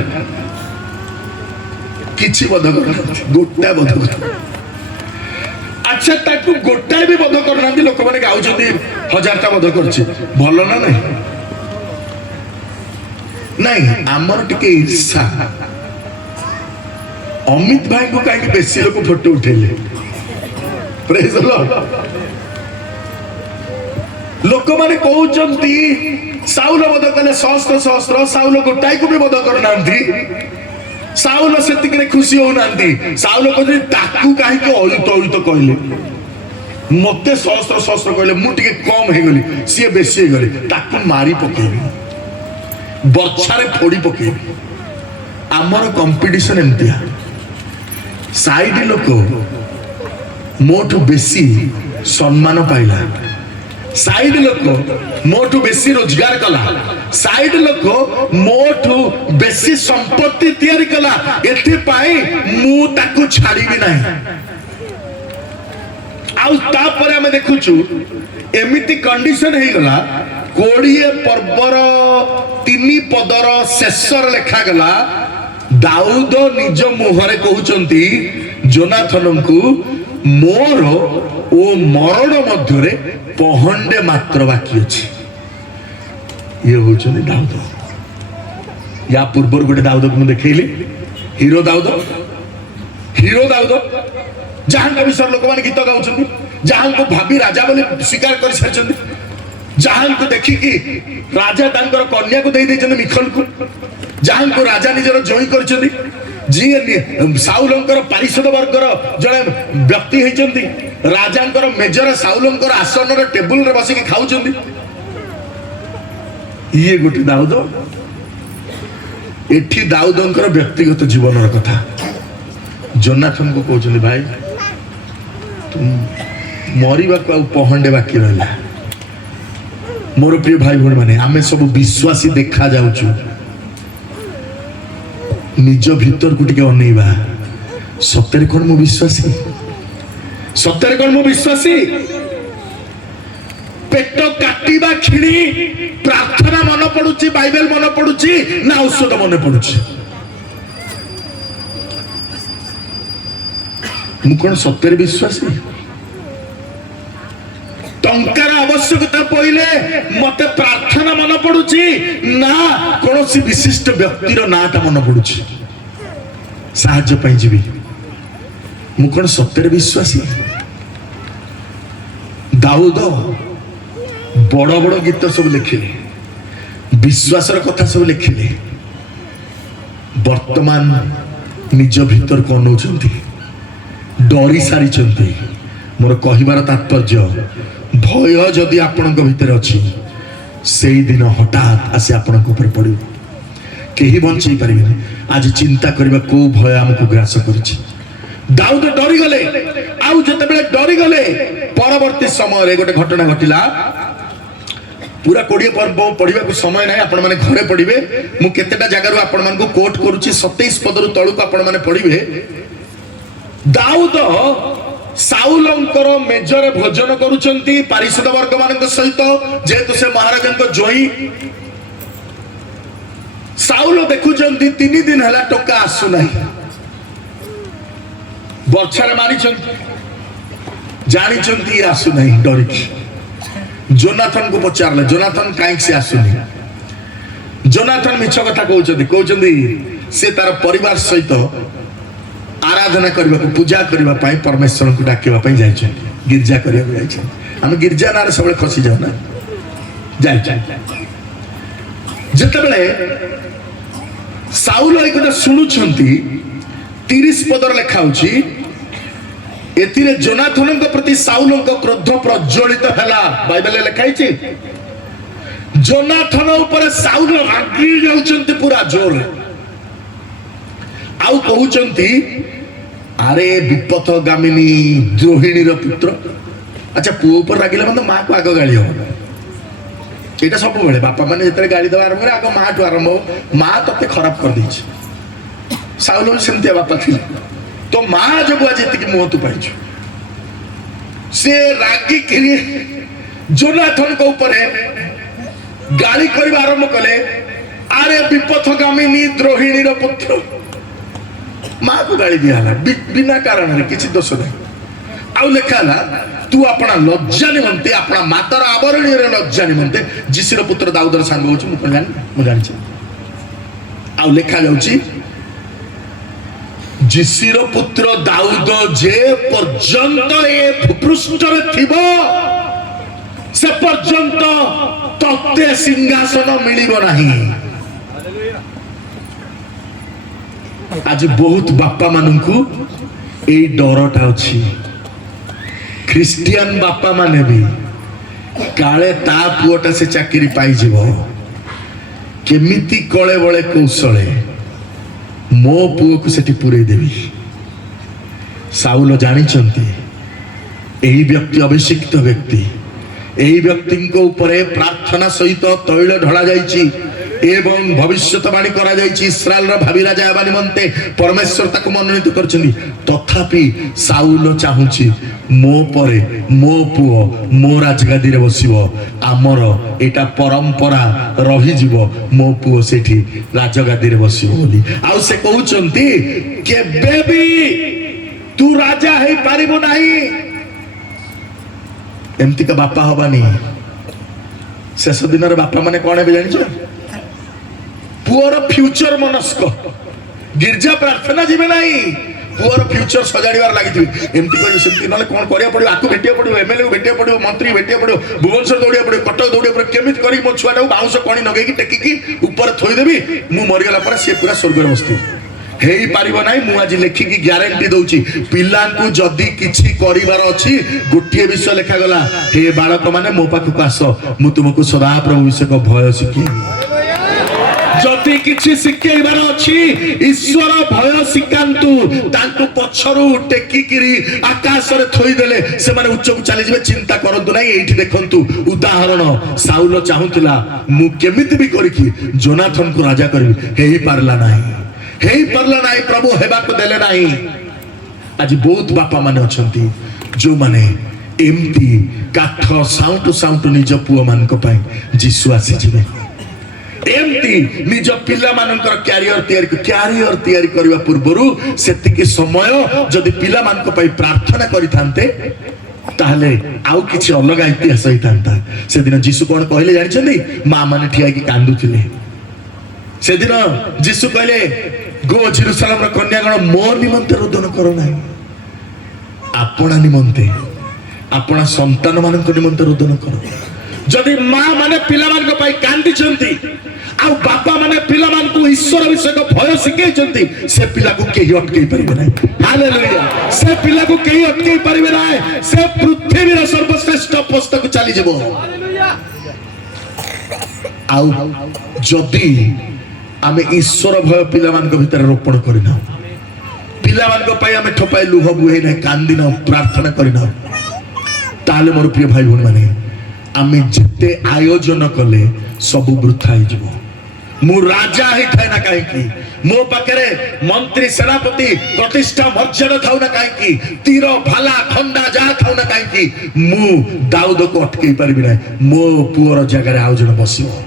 किछि वध कर गोटा वध कर अच्छा ताकू गोटाए भी वध करना लोक मैंने गाँव 1000टा वध करछि भल ना नहीं नहीं आमर टिके ईर्षा अमित भाई को कहीं बेसी लोग फोटो उठेले प्रेज द लॉर्ड लोक माने कहउचंती साउल वध कले सहस्र सहस्र साउल गोटाए को भी वध करनांती साउल सेतिकरे खुशी हो नांती साउल कहते ताकू काहे के अयुत अयुत कहले मते सहस्र सहस्र कहले मु टिके कम हे गली सी बेसी हे गली ताकू मारी पकेबी बर्छारे फोड़ी पकेबी आमर कंपटीशन एमतिया साइड लोक मोठू बेसी सम्मान पाइला साइड लोक मोठू बेसी रोजगार कला साइड लोक मोठू बेसी संपत्ति तैयारी कला एथि पाई मु ताकू छाड़ीबी नाही आउ तापर हमें देखुचु एमिति कंडीशन हे गला 20 पर्वर 3 पदर शेषर लेखा गला दाऊद निज मुहरे कहउचंती जोनाथन को मोर ओ मरण मध्य पहंडे मात्र बाकी अच्छी ये होचंती दाऊद या पूर्व गोटे दाऊद को देखली हीरो दाऊद जहां विषय लोक मैंने गीत गाँव जहां को भाभी राजा बोली स्वीकार कर सारी, जहां को देखिकी राजा तांकर कन्या को दे मिखल को, जहां को राजा निजर जई कर जी साउलंकर पारिषद वर्गर जड़े व्यक्ति होती राजांकर मेजर साउलंकर आसन टेबुल रे बसिक खाऊ, ये गोटे दाऊद। एठी दाऊदंकर व्यक्तिगत जीवन कथा जोनाथन को कहते भाई तुम मरवा को पहंडे बाकी रहा। मोर प्रिय भाई भौणी मैंने आम सब विश्वासी देखा जाऊँ, निज भीतर को टिके अनेवा सତରେ कौन मु विश्वासी, सତରେ कौन मु विश्वासी। पेट काटिबा खिणी प्रार्थना मन पड़ुची, बाइबल मन पड़ुची ना औषध मन पड़ुची। मु कौन सତରେ विश्वासी। टंकार आवश्यकता पड़े मत प्रार्थना मन पड़ुची ना कौन सी विशिष्ट व्यक्तिर नाटा मन पड़ुची साहाय्य पाई जीवी। मु कौन सत्यर विश्वासी। दाऊद बड़ बड़ गीत सब लिखिले, विश्वासर कथा सब लिखिले, वर्तमान निज भीतर कौन डरी सारी। मोर कहबार तात्पर्य भय जदि आपण भीतर अच्छी से दिन हठात आसी आपण ऊपर पड़ो, कहीं बंचई पारे। आज चिंता करबा को भय आमको ग्रास करछि। दाऊद डरी गले, आउ जते डरी गले परवर्ती समय गोटे घटना घटिला। पूरा 20 पर्व पढ़ा को समय ना, आपण माने घरे पढ़िबे। मु केतेटा जगह आपण मान को कोट करूछि, 27 पदरु तळु को आपण माने पढ़िबे। दाऊद साउलंकर मेजर भोजन करुचंती पारिषद वर्ग मान सहित, जेहेतु से महाराजा जोई। साउल देखुचंती 3 दिन हला टोका आसु नाही, बर्छारे मारी जानी आसु नहीं डरिकी। जोनाथन को पचारले, जोनाथन कहीं से आसुनी। जोनाथन मिछ कथा कहते से तार परिवार सहित आराधना करने को, पूजा करने परमेश्वर को डाकिबा पई जाइछन, गिरजा करिया जाइछन। हम गिरजा नार सब खसी जाऊ ना जाइछन। जेतेबेले साउल एक कथा सुनुछंती 30 पदर लेखा होछि, एतिरे जोनाथन प्रति साउल क्रोध प्रज्वलित हैला। बाइबल लिखाई जोनाथन ऊपर साउल रागी जाउछंती पूरा जोर, आउ कहउछंती अरे विपथगामिनी द्रोहिणी पुत्र। अच्छा पुओ ऊपर रागिले मतलब माँ को आग गाड़ी हम, ये सब बेले बापा मैंने जितने गाड़ी देवा आरंभ आग माँ ठू आरंभ हो, माँ ते खराब कर दी। साउल सेमती बापा थी तो माँ जो आज जी मुह तू पाई से रागी जोनाथन को ऊपर गाली कर आरंभ कले। अरे विपथगामिनी द्रोहिणी पुत्र, माँ को गाली दिया बिना कारण किसी दोष नहीं। आउ लिखा तू अपना लज्जा निमंते, अपना मातार आवरणी लज्जा निमंते जिसिर पुत्र दाऊदर सांग हो जानी। आउ लिखा जाउची जिसिर पुत्र दाऊद जे पर्यंत ए भूपृष्ठ रे थिबो से पर्यंत तते सिंहासन मिलिबो नाही। आज बहुत बापा मानू ए डरटा अच्छी। ख्रिस्टियन बापा माने भी काले ता पुओटा से चाकरी पाई जीवो, केमिति कले बळे कौशले मो पुओ को सेठी पुरे देवी। साउल जानिचंती एही व्यक्ति अभिषिक्त व्यक्ति, एही व्यक्ति को ऊपर प्रार्थना सहित तैल ढला जाइछि एवं भविष्यवाणी करा जाइछि। इस्राएल रा भावी राजा हेबा निमंते परमेश्वर ताको मनोनीत करछन्ती। तथापि साउल चाहुछि मो परे मो पुओ मो राजगादी रे बसिबो, आमर एटा परंपरा रही जीवो, मो पुओ सेठी राजगादी रे बसिबो बोली। आउ से कहउछन्ती केबे भी तू राजा हे पारिबो नाही। एमती का बापा हबानी। शेष दिन रे बापा माने कोन हे जानिछ, पुअर फ्यूचर मनस्क गिरजा प्रार्थना जीवे नहीं, पुअर फ्यूचर सजाड़बार लगी एमती करेंगे ना कौन करा पड़ो आपको भेटा पड़ो एमएलए को भेटा पड़ो मंत्री भेटा पड़ो भुवनेश्वर दौड़ा पड़ो कटक दौड़ा पड़ो केमी कर मो छुआ बाउंश कणी नगे टेकिकी ऊपर थोदेवी मु मरीगला सी पूरा स्वर्ग बसती हेई पारिबो नाही मु आज लेखिकी ग्यारंटी दउची पिल्ला को जदी किछि करिवार अछि गोटिए विषय लेखा गला हे बालक माने मो पाखु आस मु तुमको सदा प्रभु विषय को भय शिखी जदि किछि शिखेइबार अछि ईश्वर भय शिखांतु तांको पछरु टेकिकिरी आकाश रे थोई देले से माने उच्च को चली जिवे चिंता करंतु नाही एठी देखंतु उदाहरण साउल चाहुतिला मु केमिति भी करिकी जोनाथन को राजा करबी हेई पारला नाही हेई परला नाही प्रभु हेबा को देले नाही आज बहुत बापा माने अछंती जो माने एमती काठ साउंट साउंट निज पुआ मान को पाई जीसु आसी जिवे एमती निज पिल्ला मानकर कैरियर तैयारी करबा पूर्वरु सेतिके समय जदि पिल्ला मान को पाई प्रार्थना करिथांते ताहले आउ किछि अलग इतिहास होइतांता से दिन जीसु कोन कहले जानि छथि मां माने ठिया की कांदुथिले से दिन जीसु कहले गो जेरुसलेम रो कन्यागण मो निमंते रोदन करो नाही आपणा निमंते आपणा संतान मानक निमंते रोदन करो जदि मां माने पिला मान को पाई कांदी छंती आ बापा माने पिला मान को ईश्वर विषय को भय सिखे छंती से पिला को केही अटकै परिबे नाही हालेलुया से पिला को केही अटकै परिबे नाही से पृथ्वी रो सर्वश्रेष्ठ पुस्तक को चली जेबो हालेलुया आ जदि आमे ईश्वर भय पिला मान को भीतर रोपण करिना पिला मान को पाई आमे ठपाई लुह बुहे नै कांदिना प्रार्थना करिना ताले मोर प्रिय भाई भन माने आमे जिते आयोजन कले सब वृथा हो जिवो मु राजा ही थाय ना काहे की मो पाकरे मंत्री सेनापति प्रतिष्ठा मर्यादा थाउ ना काहे की तीर भाला खंडा जा थाउ ना काहे की मु दाऊद को अटकै परबी नै मो पुअर जगह रे आयोजन बसियो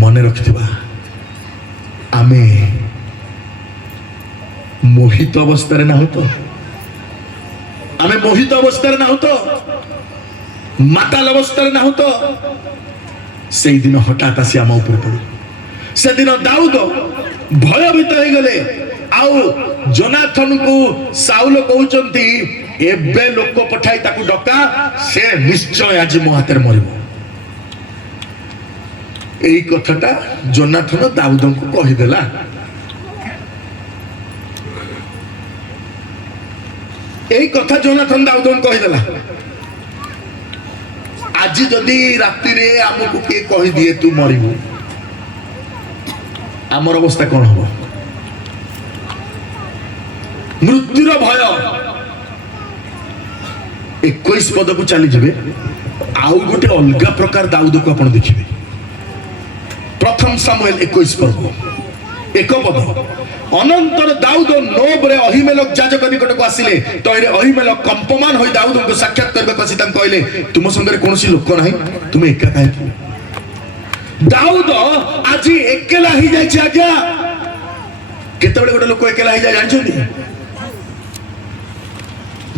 मने रखिथिबा आमे मोहित अवस्था रे ना हो तो आमे मोहित अवस्था रे ना हो तो माताल अवस्था रे ना हो तो सेई दिन हठात आसी आम ऊपर पड़े से दिन दाऊद भयभीत हो गले आउ जोनाथन को साउल कहउचंती एबे लोक पठाई ताकू डका से निश्चय आज मो हाथ रे मरिबो एई कथाटा जोनाथन दाऊद को कहि देला एई कथा जोनाथन दाऊद को कहि देला आज जदि राति रे हमको के कहि दिए तू मरिबो आमर अवस्था कोन हो मृत्युर भय 21 पद को चली जबे आउ गोटे अलगा प्रकार दाऊद को आपण देखिबे प्रथम सामुएल 21 पर्व एक पद अनंतर दाऊद नोब रे अहीमेलक याजक निकट को आसिले तो रे अहीमेलक कंपमान होई दाऊद को साक्षात करबा कसी तन कहले तुम संगे कोनसी लोक नाही तुम एका काहे दाऊद आज एकेला ही जाय छी आज्ञा केते बेले गोटे लोक एकेला ही जाय जानछोनी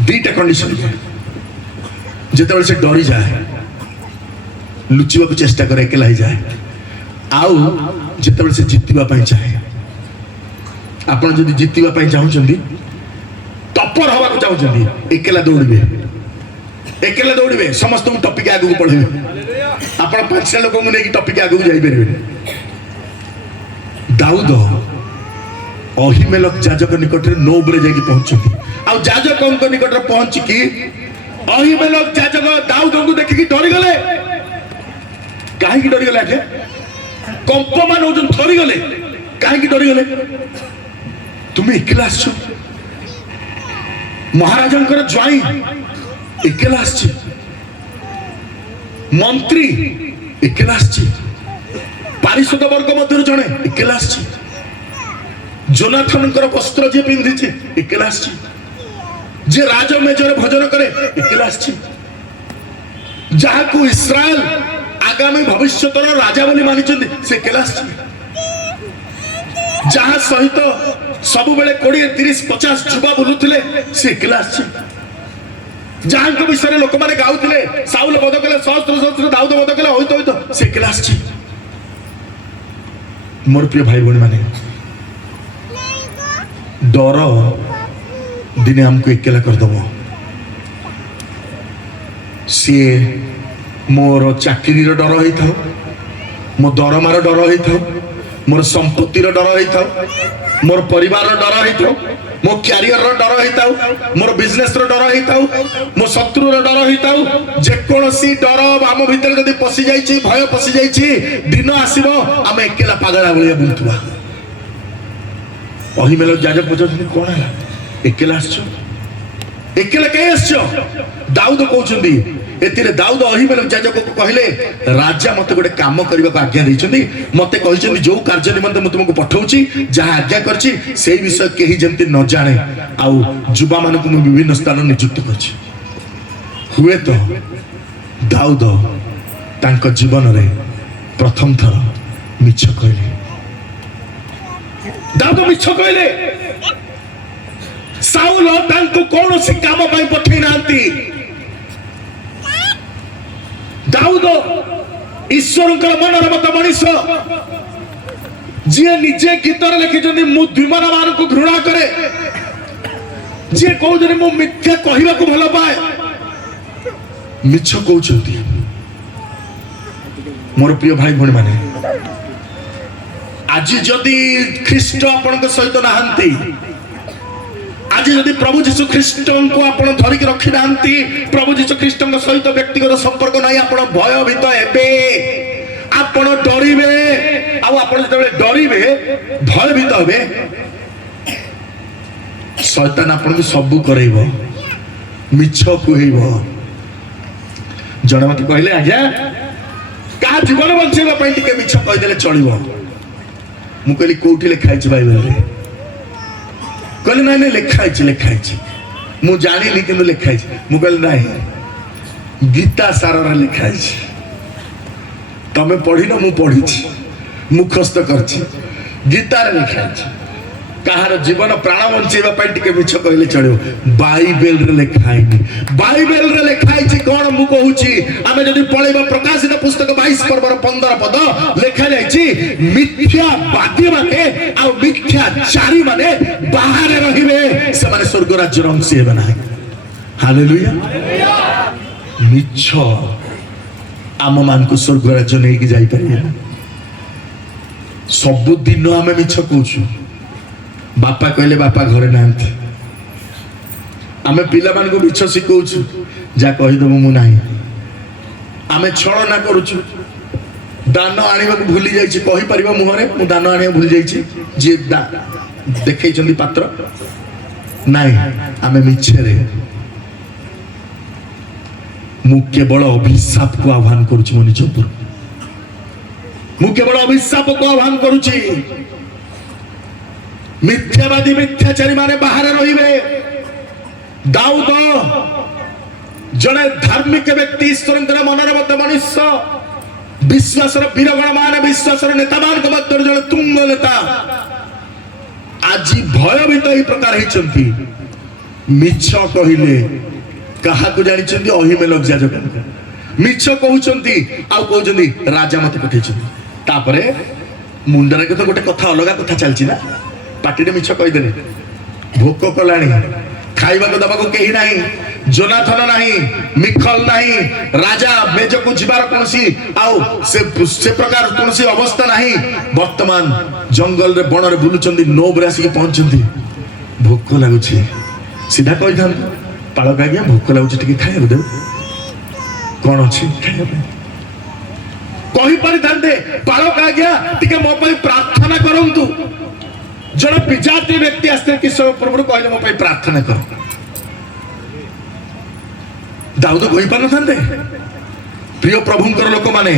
दीटा कंडीशन जेते बेले से डरी जाए लुचिबा को चेष्टा करे एकेला ही जाए आउ जेते बेले से जितबा पई चाहे आपण जदि जितबा पई चाहउछंदी टपर होबा को चाहउछंदी एकेला दौड़िबे समस्त टॉपिक आगु को पढिबे आपण पांच लोक को नेकी टॉपिक आगु जाई परबे दाऊद अहीमेलक याजक निकट रे नोब रे जाई पहुंचती आ याजक को निकट रे पहुंच की अहीमेलक याजक दाऊद को देखि की डरी गले काहे की डरी गले आके कंपमान हो जन थरी गले काहे की डरी गले तुम एकेला आछो महाराजंकर ज्वाई एकेला आछी मंत्री एकेला आछी पारिषद वर्ग मध्य जणे एकेला आछी जोनाथन वस्त्र जे पिंधि छे एकेला आछी जे राज मेजर भजन करे एकेला आछी जहा को इस्राएल आगामी भविष्यतर राजा बोली मानि से एकेला आछी जहा सहित सब बेले 20-30-50 जुबा बुलुथिले से एकेला आछी जहां को विषय लोक माने गाउथिले साउल बध कले सहस्त्र दाऊद बध कले होइतो से एकेला आछी मोर प्रिय भाई बहन माने डर दिने हमको एकेला करदब सी मोर चाकरी डर होता मो दरमार डर होता मोर संपत्तिर डर होता मोर परिवार डर होता मो क्यारियर डर होता मोर बिजनेस डर होता मो शत्रु डर होता जेकोसी डर आम भीतर जब पशि जाइए भय पशि जाइए दिन आसब आम एकेला पागला भाया बुलुवा अहिमेलेक याजक पचार कौन है एकेला आकेला कहीं आस दाऊद कहते एतिरे दाऊद अहिमेलेक याजक को कहले राजा मते गोटे काम करने को आज्ञा देइछन्ती मते कहिछन्ती जो कार्य निमंते मु तुमको पठाउछि जहा आज्ञा करछि सेही विषय केही जेमति न जाने आउ जुबा मानक मु विभिन्न स्थान नियुक्त करछि हुए तो दाऊद तांको जीवन रे प्रथम थर मिछ कहले दाऊद मिछ कहले साउल तांको कोनोसी काम पई पठै नांती दाऊद ईश्वर मनर मत मनीष जी निजे गीतर लिखिं मु द्विमान मान को घृणा करे जी कहते मु मिथ्या कहवा को भल पाए मिछ कहते मोर प्रिय भाई भणी माने आज जदि ख्रीष्ट आपण सहित नहांती आज जदि प्रभु जीशु ख्रीष्ट को आपण धरिक रखी ना प्रभु जीशु ख्रीष्ट सहित व्यक्तिगत संपर्क ना आपण भयभीत हेबे आपण डरिबे आपण जब डरिबे भयभीत हेबे शैतान आपण को सबू करैबो मिछ कहैबो जणे मते कहले आज्ञा का जीवन बंचेबा पई टिके मिछ कहि देले चलिबो मु कहली कोठी लिखाइ छै बाइबल रे कहले ना लिखाई मु जानी कि लिखाई मु कहले ना गीता सारा लिखाई तमे पढ़ी न मु पढ़ी मुखस्त कर गीतार लिखाई कहार जीवन प्राण बंचेबा पई टिके मिछ कहले चलियो बाइबल रे लिखाई कोन मु कहूची आमे जदी पढेबा प्रकाशित पुस्तक 22 पर्वर 15 पद लिखा जायछि मिथ्यावादी माने आ मिथ्याचारी माने बाहर रहिबे से माने स्वर्ग राज्य अंश हेबे ना हालेलुया मिछ आम मान को स्वर्ग राज्य नहीं जाई परिया सब दिन आमे मिछ कहूछु बापा कहले बापा घरे नांती आमे पिला मान को मिछ सिखौछु जा कहि दबो मु नाही आमे छळ ना करूछु दान आनिबा को भूली जाईछि कहि परिबा मुहरे मु दान आनिबा भूली जाईछि जे देखै चंदी पात्र नाही आमे मिछरे मु केवल अभिशाप को आह्वान करूछु मो निज ऊपर मु केवल अभिशाप को आह्वान करूछि मिथ्यावादी मिथ्याचारी माने बाहर रहिबे दाऊद जड़े धार्मिक व्यक्ति ईश्वर मनर मत मनुष्य विश्वासर वीरगण मान विश्वासर नेता मान मध्य जड़े तुंग नेता आज भयभीत ही प्रकार होती मिछ कहले क्या जानी अहिमेलेक याजक मिछ कहते कहते राजा मत पठे मुंडरे तो गोटे कथा अलग कथा चलती ना पार्टी मिछ कहीदेले भोक कलानी खाइबा को दबा को कहीं नहीं जोनाथन नहीं मिखल नहीं राजा मेज को जीवार कोनसी आउ से प्रकार कोनसी अवस्था नहीं वर्तमान जंगल रे बण रे बुलुचंदी 9 बरे आसी पहुंचंदी भोक लागुची सीधा कहि थान पालक आज्ञा भोक लागुची टिके खाइबा दे कोन अछि खाइबा कहि पारि थानते पालक आज्ञा टिके मो पई प्रार्थना करंतु जड़े विजातीय व्यक्ति आसते किस प्रभु कहले मो प्रार्थना कर दाऊद कहि पार नथांते प्रिय प्रभुंकर लोक माने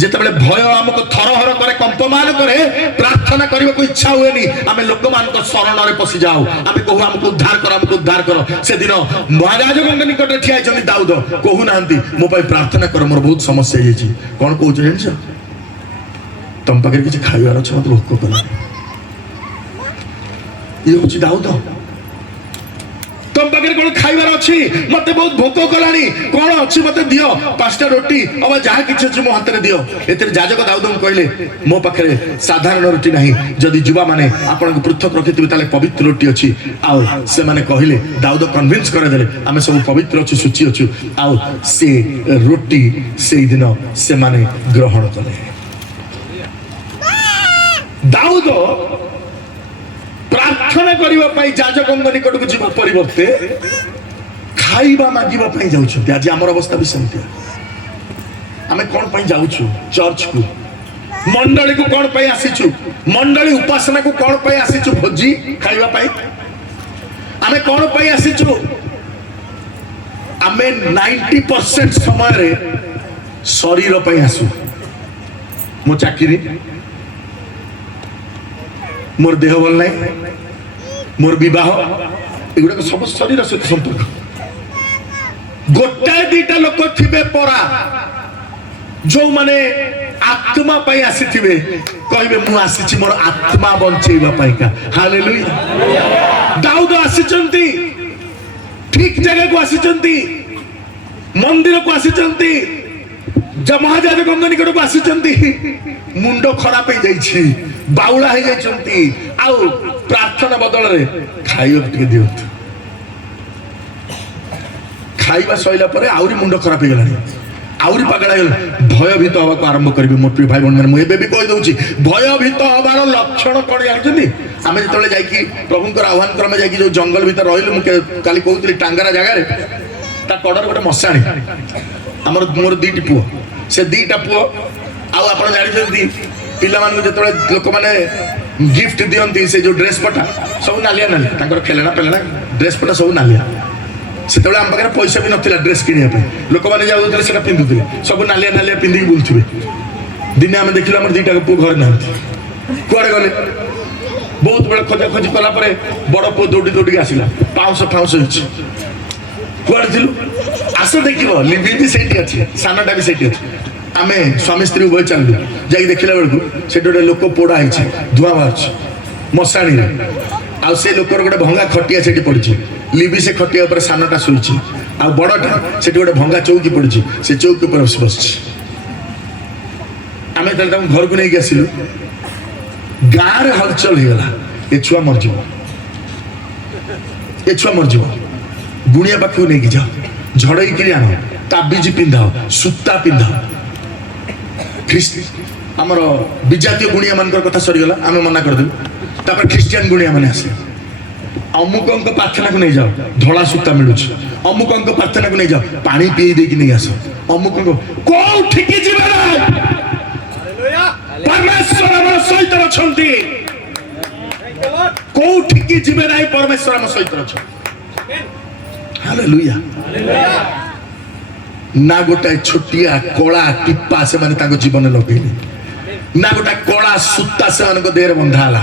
जेतेबेले भय हमको थरहर करे कंपमान करे प्रार्थना करबा को इच्छा हुएनी आमे लोक मान को शरण रे पसि जाऊ आमे कहू हमको उद्धार करो से दिन महाराज गंग निकट रे ठिया जनी दाऊद कहू नांती मो प्रार्थना कर मोर बहुत समस्या हेछि कोन कहू जानछ तम पाखे किछ खाइबार छ मत भोक कला ये हूँ दाऊद तुम पाखे कौन खाइबार अच्छी मत बहुत भोक कलानी कौन अच्छी मत दियो 5टा रोटी अब जहाँ किसी अच्छे मो हाथ में दियो एतिर जाजक दाऊद कहले मो पाखे साधारण रोटी नहीं जदि युवा माने आपन पृथक रखिथिबे ताले पवित्र रोटी अच्छी आउ से माने कहले दाऊद कन्विंस करे देले आमे सब पवित्र अच्छी सूची अच्छु आउ से रोटी से दिन से माने ग्रहण कले दाऊद प्रार्थना करबा पई जाजकंग निकट को जीव परिवर्ते खाइबा मागिबा पई जाउछु आज हमर अवस्था भी सेमती आमे कोन पई जाउछु चर्च को मंडली को कोन पई आसीछु मंडली उपासना को कोन पई आसीछु भोजी खाइबा पई आमे कोन पई आसीछु आमे 90% समय रे शरीर पई आसु मो चाकरी मोर देह भल नहीं मोर विवाह एगुड़ा सब शरीर सहित संपर्क गोटाए दीटा लोक थिबे परा जो माने आत्मा पाई आसीथिबे कहबे मु आसीछि मोर आत्मा बंचेबा पाई का हालेलुया दाऊद आसीचंती ठीक जगह को आसीचंती मंदिर को आसीचंती महाजाज गंग निकट को आसीचंती मुंड खराब हो जाइछि बाउला हो जाइछंती आउ प्रार्थना बदल रे खाइबा टिके दियत खाइबा सइला परे आउरी मुंड खराब हो गेलानी आउरी पागल हो गेला भयभीत होबा को आरंभ करबी मोर प्रिय भाई बहन माने मु एबे भी कहि दउछि भयभीत होबार लक्षण कोन जानछंती आमे जतले जाई कि प्रभुंकर आह्वान क्रमे जाई कि जो जंगल भीतर रहिलु मु काली कहउतली टांगरा जगह रे ता कडर गोटे मसाणी हमर मोर दीटी पुओ से दीटा पुओ आउ आपण जानि पिला मान जो लोक मैंने गिफ्ट दियंती से जो ड्रेस पटा सब नालिया नालिया तांकर खेलना पेलना ड्रेस पटा सब नालिया से आम पाखे पैसा भी नाला ड्रेस किणा लोक मैंने जाऊे से पिंधुले सब नालिया नालिया पिंधिक बुलूे दिने आम देखिलु आम दीटा पुओ घर ना कुआड़े गले बहुत बड़े खोजा खोजी कलापर बड़ पुओ दौड़ी दौड़ी आसला पाउंस फाउंस कुआड़े थिलु आस देख लिबी भी से अच्छी सानटा भी से अच्छी आमे स्वामी स्त्री उभय चलू जा देखला बेलू से गोटे लोक पोड़ा है धुआं बाहर मशाणी आ से लोकर गोटे भंगा खटिया से पड़ी लिबी से खटिया उपर सानटा शोची आ बड़टा से गोटे भंगा चौकी पड़ी से चौकी पर बस आम घर को लेकिन आसलु गाँव हलचल हो गला ए छुआ मरज ए छुआ मरज गुणिया पाख नहीं जाओ झड़ई आन ताबिज पिंधाओ सूता पिंधाओ आमर विजातीय गुणिया मान कथा सरीगला आम मना करदेलु ख्रीस्टियान गुणिया मैंने आसे अमुक प्रार्थना को नहीं जाओ धला सूता मिलू अमुक प्रार्थना को नहीं जाओ पानी पी दे नहीं आस अमुक कोठिकी जीवे परमेश्वर हमर सहित अछंती कोठिकी जीवे नाही परमेश्वर हमर सहित अछंती हालेलुया ना गोटे छोटिया कला टिप्पा से माने जीवन लगे ना गोटे कला सूता से देह बंधाला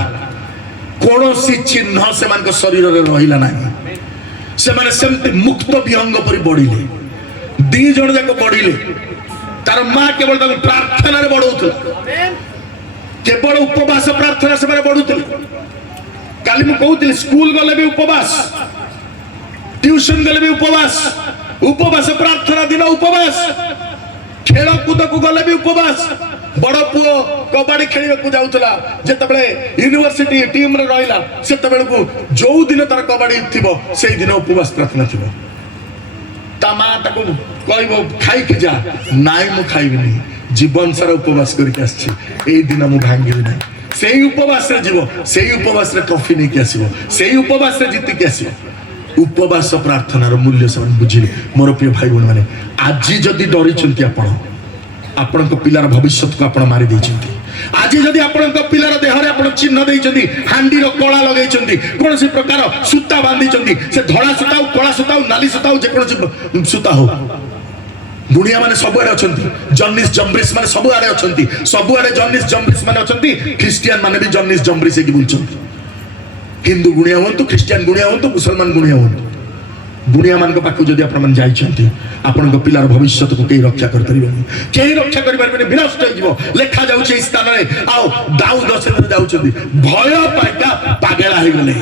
कौन सी चिन्ह से शरीर में रहा ना से मुक्त विहंग पर बढ़िले दी जन जाक बढ़िले तार माँ केवल प्रार्थना बढ़ाऊला केवल उपवास प्रार्थना से बढ़ुले काली मुझे कहती स्कूल गले भी उपवास ट्यूशन गले भी उपवास उपवास प्रार्थना दिन उपवास खेल कूद को गले भी उपवास बड़ पुओ कबाड़ी खेल जाऊला जिते यूनिवर्सिटी टीम रे रहा से जो दिन तार कबाड़ी थी से दिन उपवास प्रार्थना थी ता माँ कह खाई जा नाई मु खाइबी जीवन सारा उपवास करके दिन मु भांगी ना से उपवास जीव से उपवास कॉफी नहीं आसो से उपवास जीतिक आस उपवास प्रार्थनार मूल्य से बुझिले मोर प्रिय भाई बहन मैंने आज जदि डरी आपण पिलार भविष्य को आप मारी देइछंती आज जदि आपण पिलार देहरे आपण चिन्ह देइछंती हांडीर कला लगेइछंती कोन से प्रकार सूता बांधिछंती से धड़ा सूता कला सूता नाली सूता जे कोन सूता हो दुनिया माने सब आड़े अछंती जन्निस जम्ब्रिस माने सब आड़े अछंती सब आड़े जन्निस जम्ब्रिस माने अछंती ख्रिस्टियन माने भी जन्निस जम्ब्रिस के बुलछंती हिंदू गुणिया हूँ ख्रिस्टियन गुणिया हूँ मुसलमान गुणिया हूँ गुणिया मान पाक जब आपण पिलार भविष्य को कहीं रक्षा कहीं रक्षा कर विनष्ट हो लेखा जाऊे स्थान में आओ दाऊद से जाऊँ भय पाइका पागेला हो गले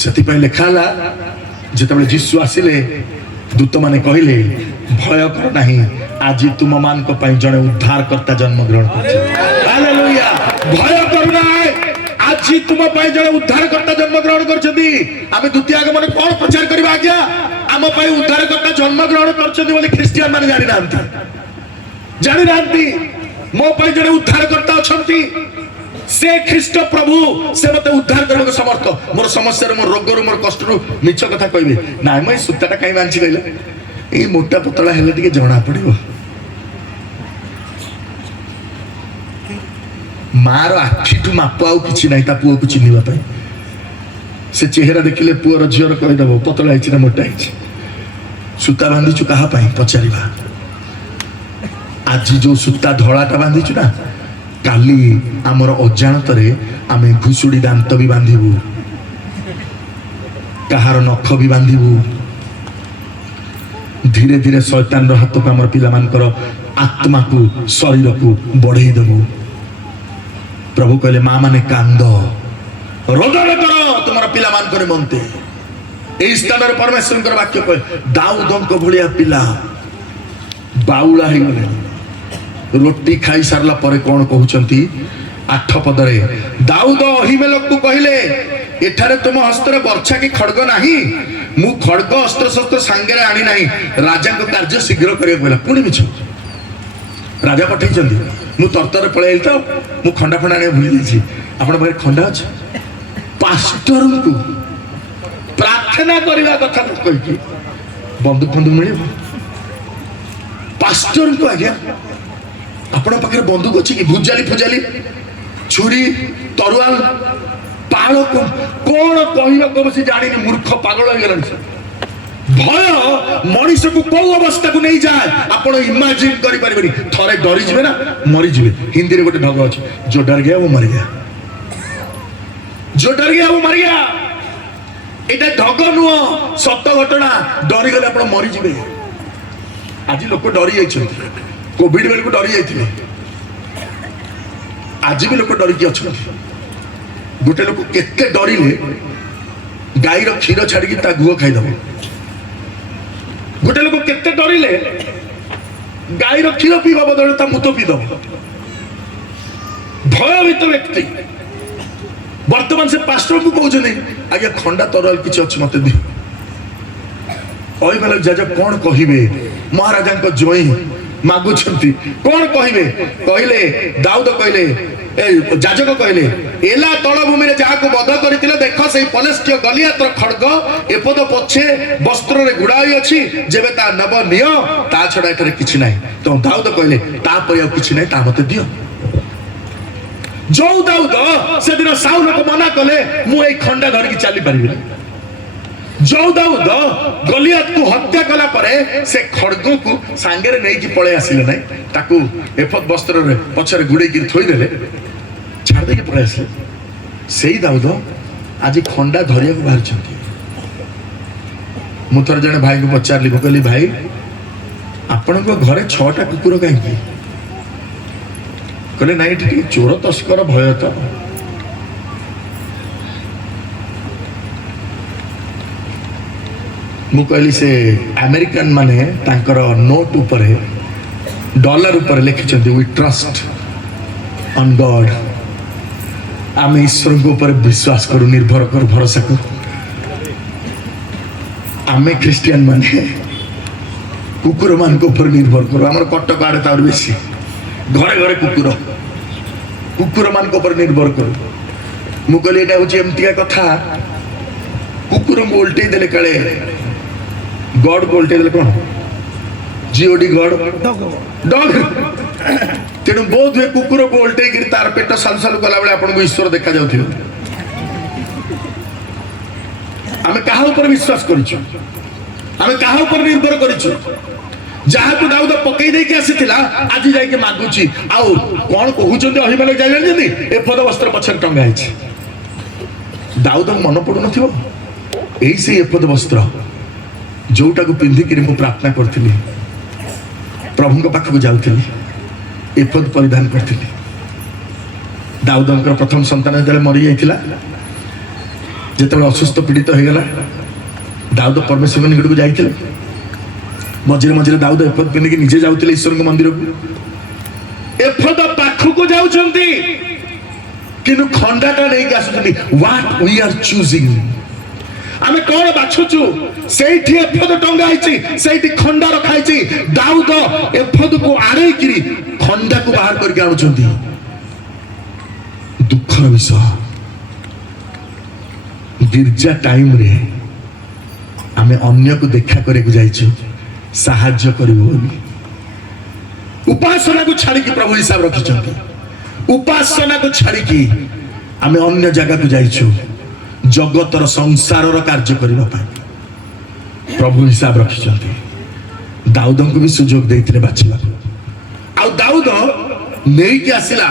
से लिखा जिते जीशु आसिले दूत माने कहले भय कर नहीं आज तुम मान जड़े उद्धारकर्ता जन्म ग्रहण हालेलुया भय कर आज तुम जड़े उद्धारकर्ता जन्म ग्रहण कर द्वितीय आगमन कौन प्रचार करवा आज्ञा आम उद्धारकर्ता जन्म ग्रहण कर ख्रिस्टियान माने जानी ना मो जड़े उद्धारकर्ता अच्छा से ख्रीष्ट प्रभु से मत उद्धार करने समर्थ मोर समस्या मोर रोग मोर कष्ट मिछ कथा कहबे ना मैं सूताटा कहीं बांची कहले ये मोटा पतला हेले टिके जना पड़िबो मार आखिठू माप आउ किछि नाही ता पुओ को चिन्हिबा पई से चेहरा देखिले पुओर झियर कहि दबो पतला हिछि ना मोटा हिछि सूता बांधिचु कहा पई पचारिबा आज जो सूता धଳାटा बांधिचु ना काली आमर अजाणतरे आमे घुसुड़ी दांत भी बांधिबू कहार नख भी बांधिबू धीरे धीरे शैतान हाथ को आमर पिला मानकर आत्मा को शरीर को बढ़ई देबू प्रभु कहले माँ माने कांद रोदन कर तुम पिला मान करे मनते ए स्थान रे परमेश्वर कर वाक्य कहे दाऊदंक भलिया पिला बाउला हे गले रोटी खाई सारला परे कौन कहउचंती 8 पदरे दाऊद अहीमेलेक को कहले एठारे तुम हस्ତରେ ବର୍ଛା की खड्ग नाही मु खड्ग अस्त्र शस्त्र सांगरे आनी नाही राजा को कार्य शीघ्र करिया कहला पुणी मिछ राजा पठैचंती मु तरतर पळेइल तो मु खंडा खंडा ने भूली दिछि आपण बगे खंडा अछि पास्टर को प्रार्थना करबा कथा कहि कि बंदूक बंदूक मिले पास्टर को आज्ञा आपण पाखे बंदूक अच्छी कि भुजाली फुजाली छुरी तरुआल पाल को कौन कहवा बस जानी मूर्ख पागल हो भय मनीष को कौ अवस्था को नहीं जाए आपण इमेजिन करि परिबेनी थरे डरी जिवे ना मरी जिवे हिंदी रे गोटे ढंग अछि जो डर गया वो मर गया जो डर गया वो मर गया एटा ढंग नुह सत्य घटना डरी गले आपण मरी जिवे आज लोक डरी जाइछन्ती कोविड बेल को डरी जाइए आज भी लोक डरिकी अच्छा गोटे लोक केते डरिले गाई क्षीर छाड़ी ता गुह खाईदब गोटे लोक केते डरिले गाई क्षीर पीवा बदल ता मुत पीदब भयभीत व्यक्ति वर्तमान से पास्टर को कहते आज्ञा खंडा तराल किसी अच्छी मत दि जाजा कौन कहे महाराजा जोई मागुछंती कौन कहिबे कहले दाऊद कहले जाजक कहले एला तळ भूमि रे जाको बध करथिले देख सेई पलेस्टिय गलियातर खड्ग एपद पछे वस्त्र रे गुडाई अछि जेबे ता नब नियो ता छडा एतरे किछि नाही तो दाऊद कहले ता पय किछि नाही ता मते दियो जो दाऊद से दिन साउल को मना कले मु ए खंडा धर की चली परिबे जो दाऊद गलियात को हत्या कला परे से खड्ग को सांगे रे नै की पळे आसिले नै ताकू एफत वस्त्र रे पछरे गुडे की थोई देले छाड़ दे के पळे आसिले सेई दाऊद आज खंडा धरिया को बाहर छथि मु थर जने भाई को पचारली कहली भाई आपण को घरे 6टा कुकुर काई की कहले नै ठीक चोर तस्कर भय त मु कहली से अमेरिकन माने तांकर नोट ऊपर डॉलर ऊपर लिखिछन वी ट्रस्ट ऑन गॉड आम ईश्वर को ऊपर विश्वास करू निर्भर कर भरोसा करू आमे क्रिश्चियन माने कुकुर मान को ऊपर निर्भर करू हमर कटक आड़े तार बेसी घरे घरे कुकुर मान को ऊपर निर्भर करू मु कहली एटा होची एमतिका कथा कुकुर को उल्टे देले काले गॉड को उल्टे देले कोन जीओडी गॉड डॉग तेणु बहुत हुए कुकुर को उल्टे गिर तार पेट साल साल गला बेले आपन को ईश्वर देखा जाउथिबे आमे कहा ऊपर विश्वास करिछु आमे कहा ऊपर निर्भर करिछु जहा को दाऊद पकई दे के आसीथिला आज जाय के मागुची आ कोन कहउचंती अहिमाले जाय जानजनी ए पद वस्त्र पछर टंगा हिची दाऊद मन पडु नथिबो एई से ए पद वस्त्र जोटा को पिंधि कि मु प्रार्थना करथिली प्रभु को पाखक जाउथिली एपद परिधान करथिली दाऊदंकर प्रथम संतान जले मरि जाइथिला ଯେତେବେଳେ ଅସୁସ୍ଥ ପୀଡ଼ିତ ହେଇଗଲା ଦାଉଦ ପରମେଶ୍ୱରଙ୍କ ନିକଟକୁ ଯାଇଥିଲେ। ମଝିରେ ମଝିରେ ଦାଉଦ ଏଫଦ ପିନ୍ଧିକି ନିଜେ ଯାଉଥିଲେ ଈଶ୍ୱରଙ୍କ ମନ୍ଦିରକୁ। ଏଫଦ ପାଖକୁ ଯାଉଛନ୍ତି କିନ୍ତୁ ଖଣ୍ଡାଟା ନେଇକି ଆସୁଛନ୍ତି। ହ୍ୱାଟ वी आर ଚୁଜିଂ, ଆମେ କଣ ବାଛୁଛୁ? ସେଇଠି ଏଫଦ ଟଙ୍ଗା ହେଇଛି, ସେଇଠି ଖଣ୍ଡା ରଖା ହେଇଛି। ଦାଉଦ ଏଫଦକୁ ଆଣେଇକିରି ଖଣ୍ଡାକୁ ବାହାର କରିକି ଆଣୁଛନ୍ତି। ଦୁଃଖର ବିଷୟ, ଗିର୍ଜା ଟାଇମରେ ଆମେ ଅନ୍ୟକୁ ଦେଖା କରିବାକୁ ଯାଇଛୁ ସାହାଯ୍ୟ କରିବୁ ବୋଲି। ଉପାସନାକୁ ଛାଡ଼ିକି ପ୍ରଭୁ ହିସାବ ରଖିଛନ୍ତି। ଉପାସନାକୁ ଛାଡ଼ିକି ଆମେ ଅନ୍ୟ ଜାଗାକୁ ଯାଇଛୁ ଜଗତର ସଂସାରର କାର୍ଯ୍ୟ କରିବା ପାଇଁ। ପ୍ରଭୁ ହିସାବ ରଖିଛନ୍ତି। ଦାଉଦଙ୍କୁ ବି ସୁଯୋଗ ଦେଇଥିଲେ ବାଛିବାକୁ। ଆଉ ଦାଉଦ ନେଇକି ଆସିଲା।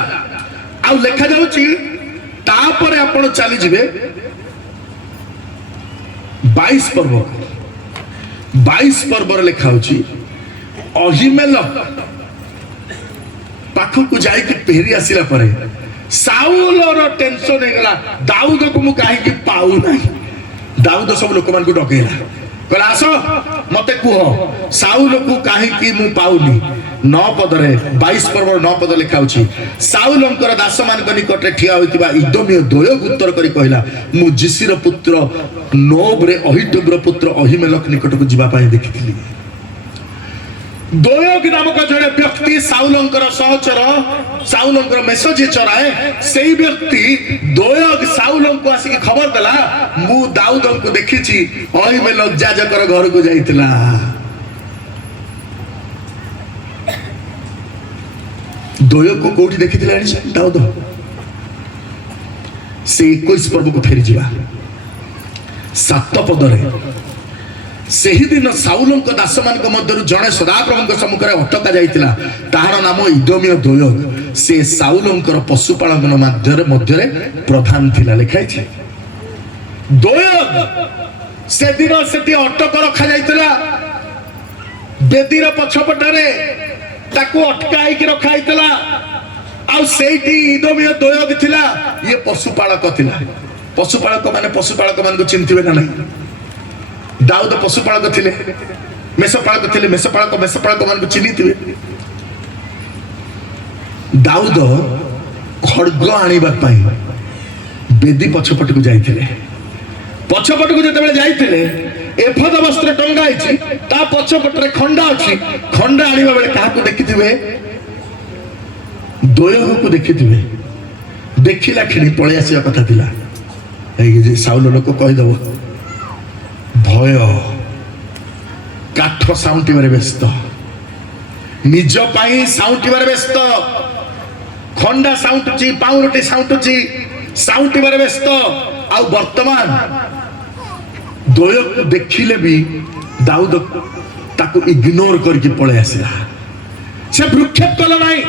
ଆଉ ଲେଖାଯାଉଛି ତାପରେ ଆପଣ ଚାଲିଯିବେ 22 ପର୍ବ। 22 ପର୍ବରେ ଲେଖା ହଉଛି ଅହିମେଲକ ପାଖକୁ ଯାଇକି ଫେରି ଆସିଲା ପରେ ସାଉଲର ଟେନସନ ହେଇଗଲା, ଦାଉଦକୁ ମୁଁ କାହିଁକି ପାଉନାହିଁ। ଦାଉଦ ସବୁ ଲୋକମାନଙ୍କୁ ଡକେଇଲା, କହିଲା ଆସ ମତେ କୁହ ସାଉଲକୁ କାହିଁକି ମୁଁ ପାଉନି। 9 ପଦରେ 22 ପର୍ବର 9 ପଦ ଲେଖା ହଉଛି ସାଉଲଙ୍କର ଦାସମାନଙ୍କ ନିକଟରେ ଠିଆ ହୋଇଥିବା ଇଦୋମୀୟ ଦୋୟଗ ଉତ୍ତର କରି କହିଲା, ମୁଁ ଯିସିର ପୁତ୍ର ନୋବରେ ଅହିଟୋବର ପୁତ୍ର ଅହିମେଲକ ନିକଟକୁ ଯିବା ପାଇଁ ଦେଖିଥିଲି। ଦୋୟଗ ନାମକ ଜଣେ ବ୍ୟକ୍ତି ସାଉଲଙ୍କର ସହଚର, ସାଉଲଙ୍କର ମେଷ ଯିଏ ଚରାଏ, ସେଇ ବ୍ୟକ୍ତି ଦୋୟଗ ସାଉଲଙ୍କୁ ଆସିକି ଖବର ଦେଲା, ମୁଁ ଦାଉଦଙ୍କୁ ଦେଖିଛି ଅହିମେଲକ ଯାଜକର ଘରକୁ ଯାଇଥିଲା। ଦୋୟଗକୁ କୋଉଠି ଦେଖିଥିଲା ଦାଉଦ? ସେ 21 ପର୍ବକୁ ଫେରିଯିବା 7 ପଦରେ ସେହିଦିନ ସାଉଲଙ୍କ ଦାସମାନଙ୍କ ମଧ୍ୟରୁ ଜଣେ ସଦାପ୍ରଭୁଙ୍କ ସମ୍ମୁଖରେ ଅଟକା ଯାଇଥିଲା, ତାହାର ନାମ ଇଦୋମୀୟ ଦୋୟଗ। ସେ ସାଉଲଙ୍କର ପଶୁପାଳନ ମଧ୍ୟରେ ପ୍ରଧାନ ଥିଲା। ଲେଖାଇଛି ଦୋୟଗ ସେଦିନ ସେଠି ଅଟକ ରଖାଯାଇଥିଲା। ବେଦୀର ପଛପଟରେ ତାକୁ ଅଟକା ହେଇକି ରଖା ହେଇଥିଲା। ଆଉ ସେଇଠି ଇଦୋମୀୟ ଦୋୟଗ ଥିଲା। ଇଏ ପଶୁପାଳକ ଥିଲା। ପଶୁପାଳକ ମାନେ ପଶୁପାଳକ ମାନଙ୍କୁ ଚିନ୍ହିଥିବେ ନା ନାହିଁ? ଦାଉଦ ପଶୁପାଳକ ଥିଲେ, ମେଷପାଳକ ଥିଲେ, ମେଷପାଳକ ମାନଙ୍କୁ ଚିହ୍ନିଥିବେ। ଦାଉଦ ଖଡ୍ଗ ଆଣିବା ପାଇଁ ବେଦୀ ପଛପଟକୁ ଯାଇଥିଲେ। ପଛପଟକୁ ଯେତେବେଳେ ଯାଇଥିଲେ ଏଫଦ ବସ୍ତ୍ର ଟଙ୍ଗା ହେଇଛି, ତା ପଛପଟରେ ଖଣ୍ଡା ଅଛି। ଖଣ୍ଡା ଆଣିବା ବେଳେ କାହାକୁ ଦେଖିଥିବେ? ଦୋୟଗକୁ ଦେଖିଥିବେ। ଦେଖିଲା କ୍ଷଣି ପଳେଇ ଆସିବା କଥା ଥିଲା। ଏଇ ସାଉଲ ଲୋକ କହିଦବ ଭୟ, କାଠ ସାଉଁଟିବାରେ ବ୍ୟସ୍ତ, ନିଜ ପାଇଁ ସାଉଁଟିବାରେ ବ୍ୟସ୍ତ। ଖଣ୍ଡା ସାଉଁଟୁଛି, ପାଉଁରୁଟି ସାଉଁଟୁଛି, ସାଉଁଟିବାରେ ବ୍ୟସ୍ତ। ଆଉ ବର୍ତ୍ତମାନ ଦୋୟଗକୁ ଦେଖିଲେ ବି ଦାଉଦ ତାକୁ ଇଗ୍ନୋର କରିକି ପଳେଇ ଆସିଲା। ସେ ଭ୍ରୁକ୍ଷେପ କଲା ନାହିଁ,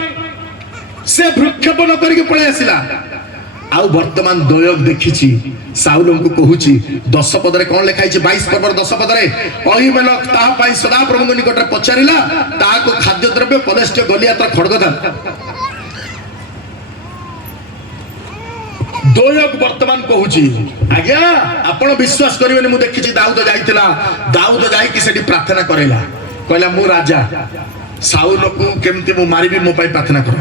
ସେ ଭ୍ରୁକ୍ଷେପ ନ କରିକି ପଳେଇ ଆସିଲା। ଆଉ ବର୍ତ୍ତମାନ ଦୋୟଗ ଦେଖିଛି, ସାଉଲଙ୍କୁ କହୁଛି 10 ପଦରେ କଣ ଲେଖା ହେଇଛି? 22 ପର୍ବର 10 ପଦରେ ଅହିମେଲକ ତାହା ପାଇଁ ସଦାପ୍ରଭୁଙ୍କ ନିକଟରେ ପଚାରିଲା, ତାହାକୁ ଖାଦ୍ୟଦ୍ରବ୍ୟ ପଲେଷ୍ଟ ଗଲିଆତର ଖଡ୍ଗଦାନ। ଦୋୟଗ ବର୍ତ୍ତମାନ କହୁଛି, ଆଜ୍ଞା ଆପଣ ବିଶ୍ୱାସ କରିବେନି, ମୁଁ ଦେଖିଛି ଦାଉଦ ଯାଇଥିଲା। ଦାଉଦ ଯାଇକି ସେଠି ପ୍ରାର୍ଥନା କରେଇଲା, କହିଲା ମୁଁ ରାଜା, ସାଉଲକୁ କେମିତି ମୁଁ ମାରିବି, ମୋ ପାଇଁ ପ୍ରାର୍ଥନା କର।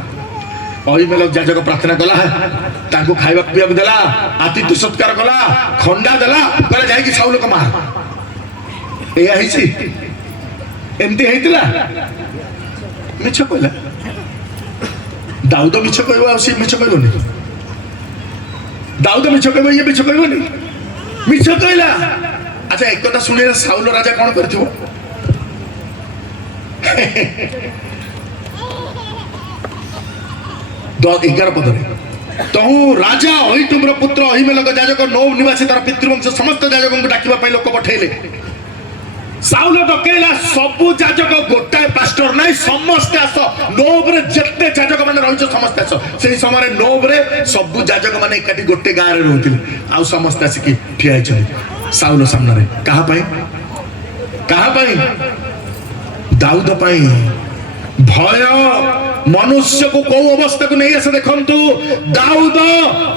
ଅହିମେଲକ ଯାଜକ ପ୍ରାର୍ଥନା କଲା, ତାଙ୍କୁ ଖାଇବା ପିଇବାକୁ ଦେଲା, ଆତିଥ୍ୟ ସତ୍କାର କଲା, ଖଣ୍ଡା ଦେଲା, କହିଲା ଯାଇକି ସାଉଲକୁ ମାର। ଏଇଆ ହେଇଛି? ଏମିତି ହେଇଥିଲା? ମିଛ କହିଲା। ଦାଉଦ ମିଛ କହିବ, ଆଉ ସିଏ ମିଛ କହିବନି? ଦାଉଦ ମିଛ କହିବ, ଇଏ ମିଛ କହିବନି? ମିଛ କହିଲା। ଆଚ୍ଛା ଏକଥା ଶୁଣିଲେ ସାଉଲ ରାଜା କଣ କରିଥିବ? 11 ପଦରେ ତହୁ ରାଜା ଅହିଟୋବର ପୁତ୍ର ଅହିମେଲକ ଯାଜକ ନୋବ ନିବାସୀ ତାର ପିତୃବଂଶ ସମସ୍ତ ଯାଜକଙ୍କୁ ଡାକିବା ପାଇଁ ଲୋକ ପଠେଇଲେ। ସାଉଲ ଡକେଇଲା, ସବୁ ଯାଜକ, ଗୋଟାଏ ପାଷ୍ଟର ନାହିଁ, ସମସ୍ତେ ଆସ। ନୋବରେ ଯେତେ ଯାଜକ ମାନେ ରହିଛ ସମସ୍ତେ ଆସ। ସେଇ ସମୟରେ ନୋବରେ ସବୁ ଯାଜକ ମାନେ ଏକାଠି ଗୋଟେ ଗାଁରେ ରହୁଥିଲେ। ଆଉ ସମସ୍ତେ ଆସିକି ଠିଆ ହେଇଛନ୍ତି ସାଉଲ ସାମ୍ନାରେ। କାହା ପାଇଁ? କାହା ପାଇଁ? ଦାଉଦ ପାଇଁ। ଭୟ मनुष्य को कौ अवस्था को नहीं आसे देखंतु दाऊद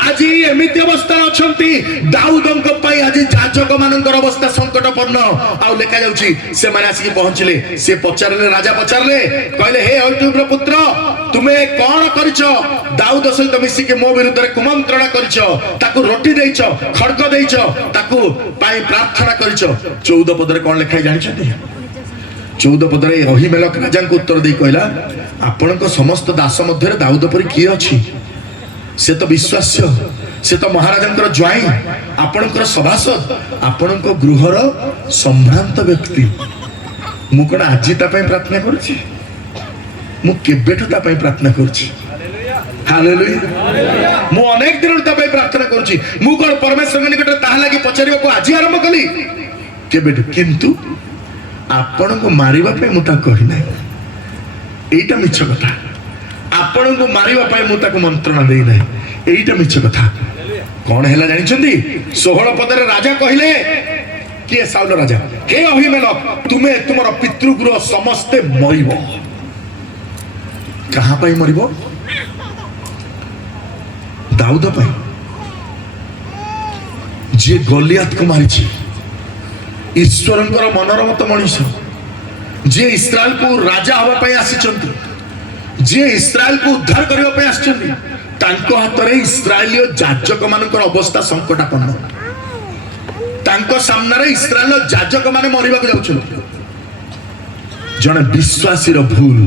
आज एमिति अवस्था अछंती दाऊदଙ୍କ ପାଇଁ आज ଯାଜକ ମାନଙ୍କର ଅବସ୍ଥା संकटपूर्ण ଆଉ ଲେଖା ଯାଉଛି ସେମାନେ ଆସିକି ପହଞ୍ଚିଲେ ସେ ପଚାରିଲେ ରାଜା ପଚାରିଲେ କହିଲେ हे ଅୟୁବର ପୁତ୍ର ତୁମେ କଣ କରିଛ ଦାଉଦ ସହିତ ମିଶିକି ମୋ ବିରୁଦ୍ଧରେ କୁମନ୍ତ୍ରଣ କରିଛ ତାକୁ ରୋଟି ଦେଇଛ ଖଡଗ ଦେଇଛ ତାକୁ ପାଇଁ ପ୍ରାର୍ଥନା କରିଛ 14 ପଦରେ କଣ ଲେଖା ଜାଣିଛନ୍ତି 14 ପଦରେ ଅହିମେଲକ ରାଜାଙ୍କୁ उत्तर ଦେଇ କହିଲା ଆପଣଙ୍କ ସମସ୍ତ ଦାସ ମଧ୍ୟରେ ଦାଉଦ ପରି କିଏ ଅଛି से तो विश्वास्य से तो महाराजंकर ज्वाई आपणकर सभासद आपणक गृहर संभ्रांत व्यक्ति मु कौन आज प्रार्थना करुछि मु केबेठु प्रार्थना करुछि हालेलुया मु अनेक दिन प्रार्थना करुछि मु कौन परमेश्वर निकट ताहा लागि पचारिबा को आज आरंभ कली केबेठु किंतु आपण को मारिबा पे मु ता कहि नै एटा मिछ कथा आपण को मारिबा पे मु ताको मंत्रणा देई नै एटा मिछ कथा कौन है जानी 16 पदरे राजा कहले किए साउल राजा हे अहिमेलक तुम्हें तुम पितृगृह समस्ते मरिब कहाँ पाई मरिब दाऊद पाई जे गलियात को मारी ईश्वरंकर मनोरमत मनीष जे इस्राएल को राजा हवा पाई आसीचंती जे इस्राएल को उद्धार करबा पाई आछंती तांको हाथ रे इस्राएलियो जाजक मानकर अवस्था संकटापन्न तांको सामने रे इस्राएल जाजक माने मरिबा को जाउछन जने विश्वासी रो भूल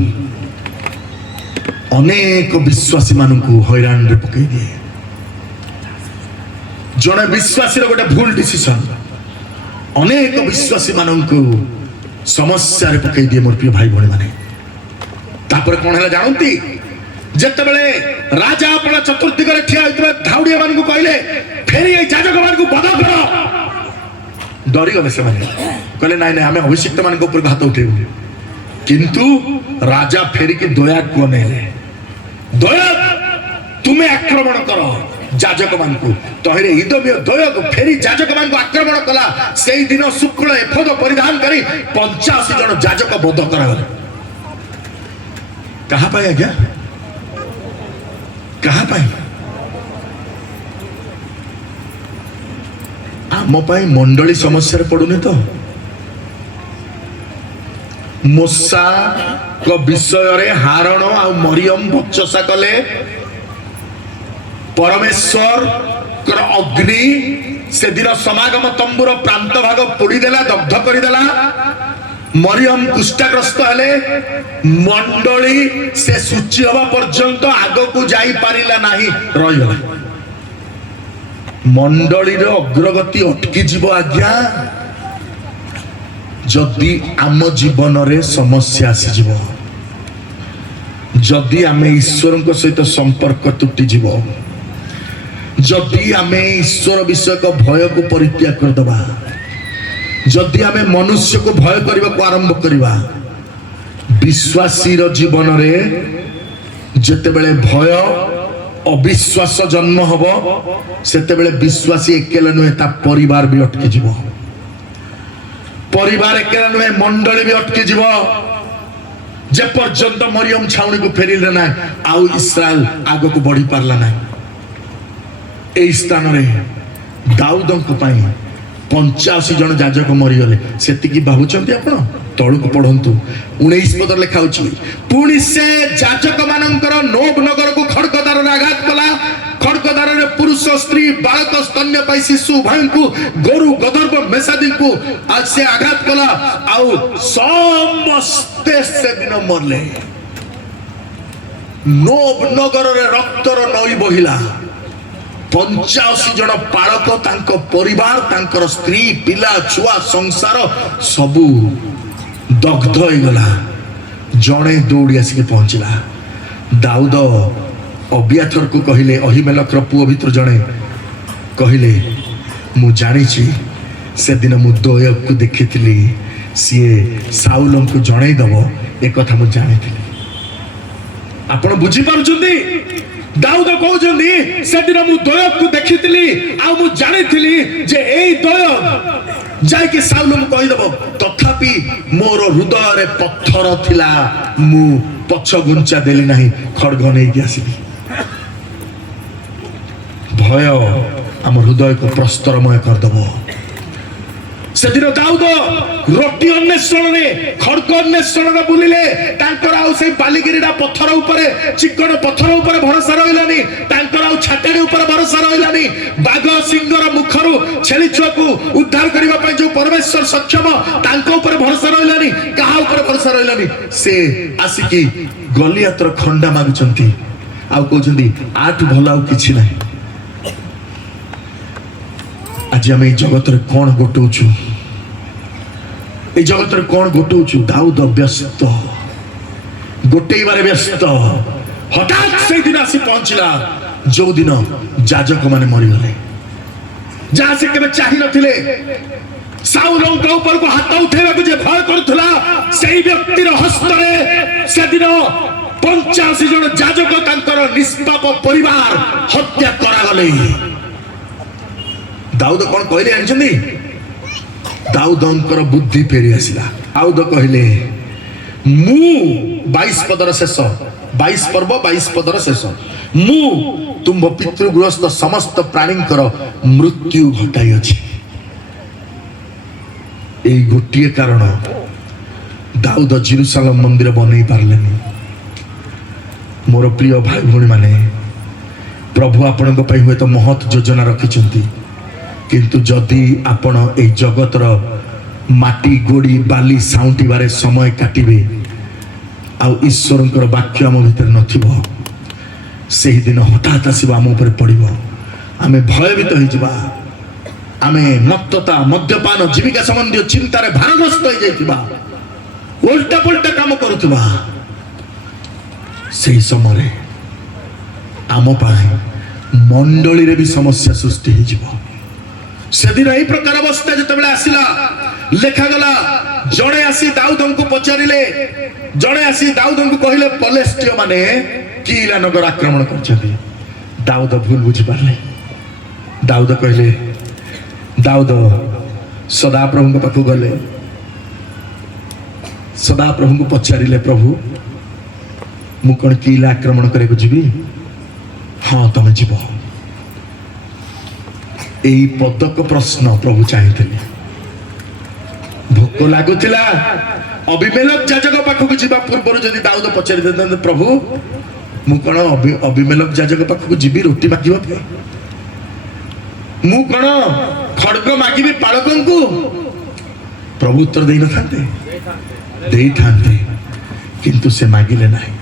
अनेक विश्वासी मानकु हैरान रे पकई दिए जने विश्वासी रो गोटे भूल डिसीजन अनेक विश्वासी मानकु समस्या रे पकई दिए मोर प्रिय भाई भणी माने तापर कोन हला जानंती जेतेबेले राजा अपना चतुर्दिगरे ठिया होइतबा धाउडिया मानकु कहले फेरी ए जाजक मानकु बध करो डरी गले से माने कहले नाही नाही हमें अभिषिक्त मानक ऊपर हाथ उठेबु किंतु राजा फेरी के दया को नेले दया तुम्हें आक्रमण करो जाजक मानकु तहिरे इदमिय दया को फेरी जाजक मानकु आक्रमण कला सेई दिन शुक्ल एफद परिधान करी 85 जन जाजक बध करा कहां पाए आज्ञा कहां पाई आम पाई मंडली समस्या पड़ुनी तो मूसा को विषय रे हारण आ मरियम बचसा कले परमेश्वर अग्नि से दिन समागम तंबुर प्रांत भाग पोड़ी देला दग्ध करी देला मरियम कुष्ठग्रस्त हेले मंडली से सूची हवा पर्यंत आग को जाई पारिला नाही रहिला मंडली रे अग्रगति अटकी जीव आज्ञा जदि आम जीवन रे समस्या आसी जीव जदि आमे ईश्वर सहित संपर्क तुटी जीव जदि आमे ईश्वर विषय को भय को परित्याग कर दबा जदि आमे मनुष्य को भय करबा को आरंभ करबा विश्वासी रो जीवन रे जते बेले भय अविश्वास जन्म हबो सेते बेले विश्वासी एकेला नुहे ता परिवार भी अटकी जीवो परिवार एकेला नुहे मंडली भी अटकी जीवो जे पर्यंत मरियम छाउनी को फेरिले ना आउ इस्राएल आगो को बढ़ी पारला ना ए स्थान रे दाऊदंक पई 85 जन जाजक मरीगले सेतिकी भाबुचंती आपण तळुक पढंतु 19 पदर लेखा होची पुणी से जाजक मानकर नोब नगर को खड़कदार आघात कला खड़कदार रे पुरुष स्त्री बालक स्तन्यपायी शिशु भयंकु गोरु गदर्भ मेसादी को आज से आघात कला आउ समस्ते से दिन मरले नोब नगर रे रक्तर नई बहिला 85 जन पालक तांको परिवार तांकर स्त्री पिला छुआ संसार सबू दग्ध हो गला जड़े दौड़ी आसिक पहुंचला दाऊद अबियाथर को कहले अहिमेलक पुओ भितर जड़े कहले मु जानी से दिन मु दोयक को देखी सी साउल को जड़े दब एक कथा मु जानी आपण बुझी पारुछंती दाऊद कहउछंती से दिन मु दोयक को देखी आ मु जानी जे एई दोयक जाय के साउल मु कहि दब तथापि मोर हृदय रे पत्थर थिला मु ପଛ ଗୁଞ୍ଚା ଦେଲି ନାହିଁ, ଖଡ୍ଗ ନେଇକି ଆସିଲି। ଭୟ ଆମ ହୃଦୟକୁ ପ୍ରସ୍ତରମୟ କରିଦବ। ସେଦିନ ଦାଉଦ ରୋଟି ଅନ୍ୱେଷଣରେ, ଖଡ୍ଗ ଅନ୍ୱେଷଣରେ ବୁଲିଲେ। ତାଙ୍କର ଆଉ ସେଇ ବାଲିଗିରିଟା ପଥର ଉପରେ, ଚିକଣ ପଥର ଉପରେ ଭରସା ରହିଲାନି। ତାଙ୍କର ଆଉ ଛାଟାଣି ଉପରେ ଭରସା ରହିଲାନି। ବାଘ ସିଂହର ମୁଖରୁ ଛେଳି ଛୁଆକୁ ଉଦ୍ଧାର କରିବା ପାଇଁ ଯୋଉ ପରମେଶ୍ୱର ସକ୍ଷମ, ତାଙ୍କ ଉପରେ ଭରସା ରହିଲାନି। କାହା ଉପରେ ଭରସା ରହିଲାନି। ସେ ଆସିକି ଗଲିଆତର ଖଣ୍ଡା ମାଗୁଛନ୍ତି, ଆଉ କହୁଛନ୍ତି ଆଠୁ ଭଲ ଆଉ କିଛି ନାହିଁ। ଆଜି ଆମେ এই জগତରେ কোন গোটাউছু, এই জগତରେ কোন গোটাউছু? দাউদ ব্যস্ত, গোটেইবারে ব্যস্ত। হঠাৎ সেই দিন আসি পৌঁছিলা ଯୋଉଦିନ ଯାଜକ ମାନେ ମରିଗଲେ, ଯାହା ସେ କେବେ ଚାହିଁ ନଥିଲେ। ସାଉଲଙ୍କ ଉପରକୁ ହାତ ଉଠେଇବାକୁ ଯେ ଭୟ କରୁଥିଲା, ସେଇ ବ୍ୟକ୍ତିର ହସ୍ତରେ ସେଦିନ 85 ଜଣ ଯାଜକ, ତାଙ୍କର ନିଷ୍ପାପ ପରିବାର ହତ୍ୟା କରାଗଲେ। ଦାଉଦ କଣ କହିଲେ ଜାଣିଛନ୍ତି? ଦାଉଦଙ୍କର ବୁଦ୍ଧି ଫେରି ଆସିଲା। ଦାଉଦ କହିଲେ, ମୁଁ 22 ପଦର ଶେଷ, 22 ପର୍ବ 22 ପଦର ଶେଷ, ମୁଁ ତୁମ ପିତୃଗୃହସ୍ଥ ସମସ୍ତ ପ୍ରାଣୀଙ୍କର ମୃତ୍ୟୁ ଘଟାଇଅଛି। এই ଗୋଟିଏ କାରଣ, ଦାଉଦ ଜେରୁସାଲେମ ମନ୍ଦିର ବନେଇ ପାରିଲେନି। ମୋର ପ୍ରିୟ ଭାଇ ଭଉଣୀ ମାନେ, ପ୍ରଭୁ ଆପଣଙ୍କ ପାଇଁ ହୁଏତ ମହତ୍ ଯୋଜନା ରଖିଛନ୍ତି, କିନ୍ତୁ ଯଦି ଆପଣ এই ଜଗତର ମାଟି ଗୋଡ଼ି ବାଲି ସାଉଁଟିବାରେ ସମୟ କାଟିବେ, ଆଉ ଈଶ୍ୱରଙ୍କର ବାକ୍ୟ ଆମ ଭିତରେ ନଥିବ, ସେହିଦିନ ହଠାତ୍ ଆସିବ ଆମ ଉପରେ ପଡ଼ିବ। ଆମେ ଭୟଭୀତ ହେଇଯିବା। ଆମେ ମତ୍ତତା, ମଦ୍ୟପାନ, ଜୀବିକା ସମ୍ବନ୍ଧୀୟ ଚିନ୍ତାରେ ଭାରଗ୍ରସ୍ତ ହେଇଯାଇଥିବା, ଓଲଟା ପୋଲଟା କାମ କରୁଥିବା। ସେହି ସମୟରେ ଆମ ପାଇଁ ମଣ୍ଡଳୀରେ ବି ସମସ୍ୟା ସୃଷ୍ଟି ହେଇଯିବ। ସେଦିନ এই ପ୍ରକାର ଅବସ୍ଥା ଯେତେବେଳେ ଆସିଲା, ଲେଖାଗଲା, ଜଣେ ଆସି ଦାଉଦଙ୍କୁ ପଚାରିଲେ, ଜଣେ ଆସି ଦାଉଦଙ୍କୁ କହିଲେ, ପଲେଷ୍ଟିୟ ମାନେ କିଲା ନଗର ଆକ୍ରମଣ କରିଛନ୍ତି। ଦାଉଦ ଭୁଲ ବୁଝିପାରିଲେ। ଦାଉଦ କହିଲେ, ଦାଉଦ ସଦାପ୍ରଭୁଙ୍କ ପାଖକୁ ଗଲେ, ସଦାପ୍ରଭୁଙ୍କୁ ପଚାରିଲେ, ପ୍ରଭୁ ମୁଁ କଣ କିଲା ଆକ୍ରମଣ କରିବାକୁ ଯିବି? ହଁ ତମେ ଯିବ। এই ପଦକ ପ୍ରଶ୍ନ ପ୍ରଭୁ ଚାହିଁଥିଲେ। ଭୋକ ଲାଗୁଥିଲା, ଅବିମେଲକ ଯାଜକ ପାଖକୁ ଯିବା ପୂର୍ବରୁ ଯଦି ଦାଉଦ ପଚାରି ଦେଇଥାନ୍ତେ, ପ୍ରଭୁ ମୁଁ କଣ ଅବିମେଲକ ଯାଜକ ପାଖକୁ ଯିବି ରୋଟି ମାଗିବା ପାଇଁ? ମୁଁ କଣ ଖଡ୍ଗ ମାଗିବି ପାଳକଙ୍କୁ? ପ୍ରଭୁ ଉତ୍ତର ଦେଇନଥାନ୍ତେ? ଦେଇଥାନ୍ତେ, କିନ୍ତୁ ସେ ମାଗିଲେ ନାହିଁ।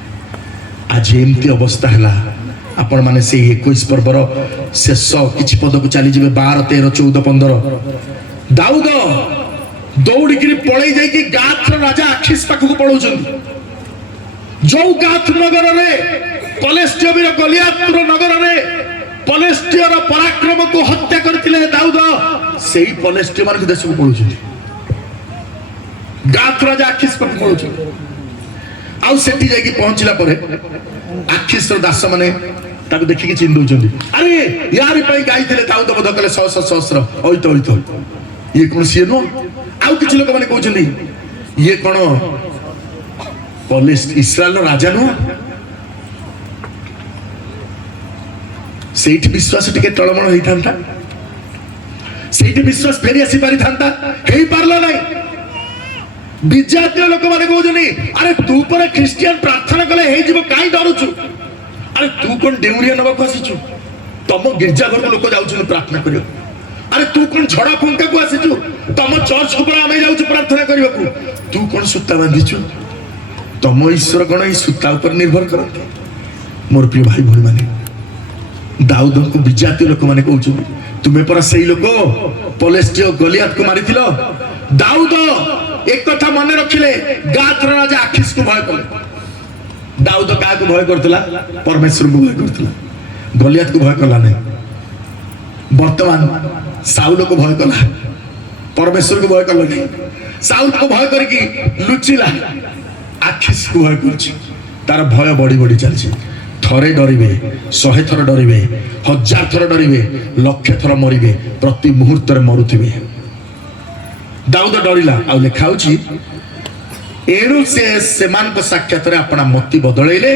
ଆଜି ଏମିତି ଅବସ୍ଥା ହେଲା। ଆପଣ ମାନେ ସେଇ 21 ପର୍ବର ଶେଷ କିଛି ପଦକୁ ଚାଲିଯିବେ, 12, 13, 14, 15। ଦାଉଦ ଦୌଡ଼ିକିରି ପଳେଇ ଯାଇକି ଗାଥର ରାଜା ଆଖିସ ପାଖକୁ ପଳଉଛନ୍ତି। ଯୋଉ ଗାଥ ନଗରରେ ପଲେଷ୍ଟିୟ ବୀର ଗଲିଆତର ନଗରରେ ପଲେଷ୍ଟିୟର ପରାକ୍ରମକୁ ହତ୍ୟା କରିଥିଲେ ଦାଉଦ, ସେଇ ପଲେଷ୍ଟିୟ ମାନଙ୍କୁ ଦେଶକୁ ପଳଉଛନ୍ତି। ଗାଥ ରାଜା ଆଖିସ ପାଖକୁ ପଳଉଛନ୍ତି। ଆଉ ସେଠି ଯାଇକି ପହଞ୍ଚିଲା ପରେ ଆଖିସର ଦାସ ମାନେ ତାକୁ ଦେଖିକି ଚିହ୍ନି ଦଉଛନ୍ତି। ଆରେ ୟାରି ପାଇଁ ଗାଇଥିଲେ ଦାଉଦ ବଧ କଲେ ସହସ୍ର ସହସ୍ର, ଅଇତ ଅଇତ। ଇଏ କଣ ସିଏ ନୁହଁ? ଆଉ କିଛି ଲୋକମାନେ କହୁଛନ୍ତି, ଇଏ କଣ ଇସ୍ରାଏଲର ରାଜା ନୁହଁ? ସେଇଠି ବିଶ୍ୱାସ ଟିକେ ଟଳମଳ ହେଇଥାନ୍ତା, ସେଇଠି ବିଶ୍ୱାସ ଫେରି ଆସି ପାରିଥାନ୍ତା, ହେଇପାରିଲା ନାହିଁ। ବିଜାତୀୟ ଲୋକମାନେ କହୁଛନ୍ତି, ଆରେ ତୁ ପରେ ଖ୍ରୀଷ୍ଟିଆନ ପ୍ରାର୍ଥନା କଲେ ହେଇଯିବ, କାହିଁ ଡରୁଛୁ? ଆରେ ତୁ କଣ ଡେଉଁରିଆ ନେବାକୁ ଆସିଛୁ? ତମ ଗିର୍ଜା ଘରକୁ ଲୋକ ଯାଉଛନ୍ତି ପ୍ରାର୍ଥନା କରିବାକୁ। ଆରେ ତୁ କଣ ଝଡା ଫୁଙ୍କାକୁ ଆସିଛୁ? ତମ ଚର୍ଚ୍ଚ ଉପରେ ଆମେ ଯାଉଛୁ ପ୍ରାର୍ଥନା କରିବାକୁ। ତୁ କଣ ସୂତା ବାନ୍ଧିଛୁ? ତମ ଈଶ୍ୱର କଣ ଏଇ ସୂତା ଉପରେ ନିର୍ଭର କରନ୍ତି? ମୋର ପ୍ରିୟ ଭାଇ ଭଉଣୀ ମାନେ, ଦାଉଦଙ୍କୁ ବିଜାତୀୟ ଲୋକମାନେ କହୁଛନ୍ତି, ତୁମେ ପରା ସେଇ ଲୋକ ପଲେଷ୍ଟିୟ ଗଲିଆତକୁ ମାରିଥିଲ। ଦାଉଦ একথা মনে রখিলে, গাথর রাজা আখিসକୁ ভয় কলে। দাউদ কাহাକୁ ভয় করଥିଲା? পরমেশ্বরକୁ ভয় করଥିଲା। গলিয়াতକୁ ভয় কলা নাই। বর্তমান সাউলକୁ ভয় কলা, পরমেশ্বরକୁ ভয় কলা নাই। সাউলକୁ ভয় করিকি লুচিলা, আখিসକୁ ভয় করছি। তার ভয় বড়ি বড়ি চালছে। থরে ডরিবে, 100 থর ডরিবে, 1000 থর ডরিবে, লক্ষ থর মরিবে, প্রতি মুহূর্তরে মরুথিবে। দাউদ ডরিলা। ଆଉ ଲେଖା ହଉଛି एणु से साक्षात आपण मती बदलैले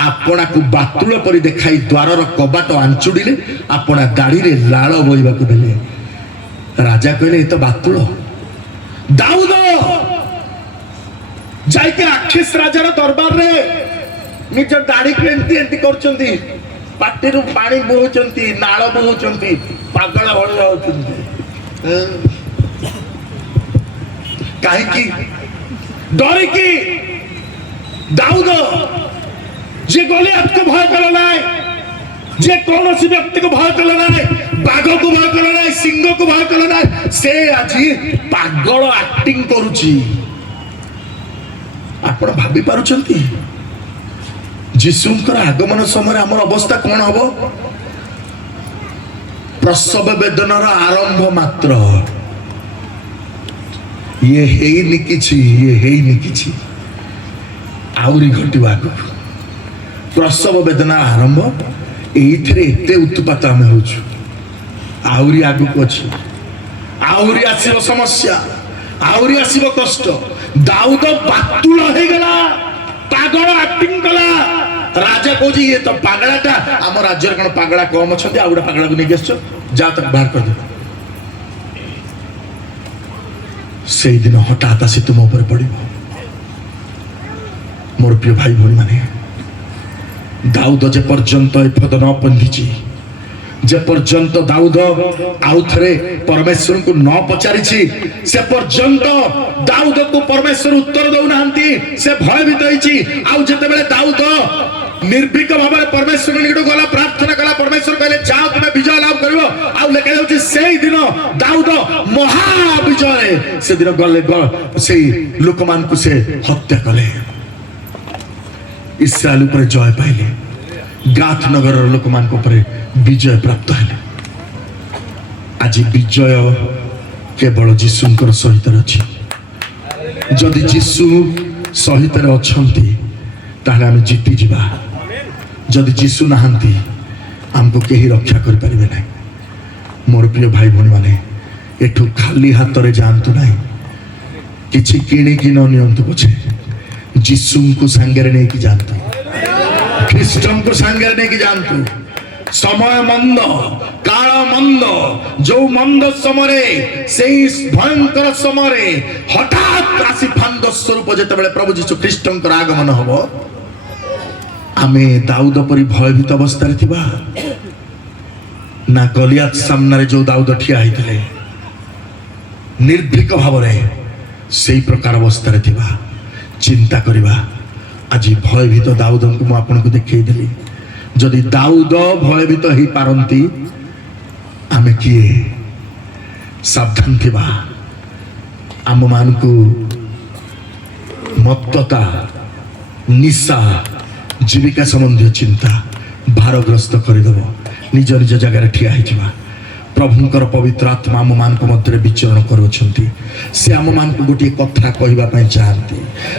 आपणा को बातुल परि देखाई द्वारर कबाट आंचुड़िले आपणा दाढ़ी रे लाल बोइबा को देले राजा कहले ए तो बातुल दाऊद जाइके आखिस राजार दरबार रे निज दाढ़ी को एंती एंती करचंती पाटी रु पानी बोहुचंती नाळ बोहुचंती पागल भଳି होचंती काहे की डरी की दाऊद जे गोलियत को भय कला नाय जे कौन सी व्यक्ति को भय कला नाय बाघ को भय कला नाय सिंह को भय कला नाय से আজি पागल एक्टिंग करूची आपण भाबी पारुचंती जीशुंकर आगमन समय हमर अवस्था कौन हबो प्रसव वेदनार आरंभ मात्र ये हेइनी किछि आउरी घटिबा आगु प्रसव वेदना आरंभ एइथिरे एते उत्पात आमे होछु आउरी आगु अछि आउरी आसीबो समस्या आउरी आसीबो कष्ट दाऊद बातुल हे गला पागल एक्टिंग कला राजा कोजी ये तो पागलाटा हम राज्य कोन पागला कम छथि आउडा पागला को नेगेस जा तक बाहर कर दे से दिन हठात आसी तुम ऊपर पड़ मोर प्रिय भाई भौणी माने दाऊद जे पर्यंत एफद न पंधिची जे पर्यंत दाऊद आउ थरे परमेश्वर को न पचारिछि से पर्यंत दाऊद को परमेश्वर उत्तर दउ नाहंती से भयभीत होइछि आउ जते बेले दाऊद निर्भीक भाव परमेश्वर निकट गला प्रार्थना कला परमेश्वर कहले जाओ तुम विजय लाभ करिवो आउ लेखा जाउछि सेही दिन दाऊद महा विजय से दिन गले सेही लोकमान को से हत्या कले इस्राएल ऊपर जय पाइले गाथ नगर लोकमान को ऊपर विजय प्राप्त हेले आज विजय केवल जीशुंकर सहित अछि जदि जीशु सहित अछंती ताहले हम जीति जिबा जदि जीशु नाहंती हमको केही रक्षा कर परिबे नै मोर प्रिय भाई भौणी माने एठू खाली हाथ रे जानतु नै किछि किणी कि न नियंतु पछे जीशु को संगे रे नै कि जानतु ख्रिस्टन को संगे रे नै कि जानतु समय मंद काल मंद जो मंद समय से भयंकर समय हठात आसी फांद स्वरूप जेते बेले प्रभु जीशु ख्रिस्टन आगमन हबो आमे दाऊद परी भयभीत अवस्था रे थिबा ना गलियात सामने रे जो दाऊद ठिया हितले निर्भीक भाव रे सेही प्रकार अवस्था रे थिबा चिंता करिबा आज भयभीत दाऊद को मु आपन को देखै देली जदि दाऊद भयभीत ही पारंती आमे किए सावधान थिबा आम मान को मत्तता निशा जीविका संबंधी चिंता भारग्रस्त करदेव निज निज जगह ठिया होइजिबा प्रभुंकर पवित्र आत्मा आम मान को मध्य विचरण करुछंती से आम मान को गोटे कथा कहबा पई चाहंती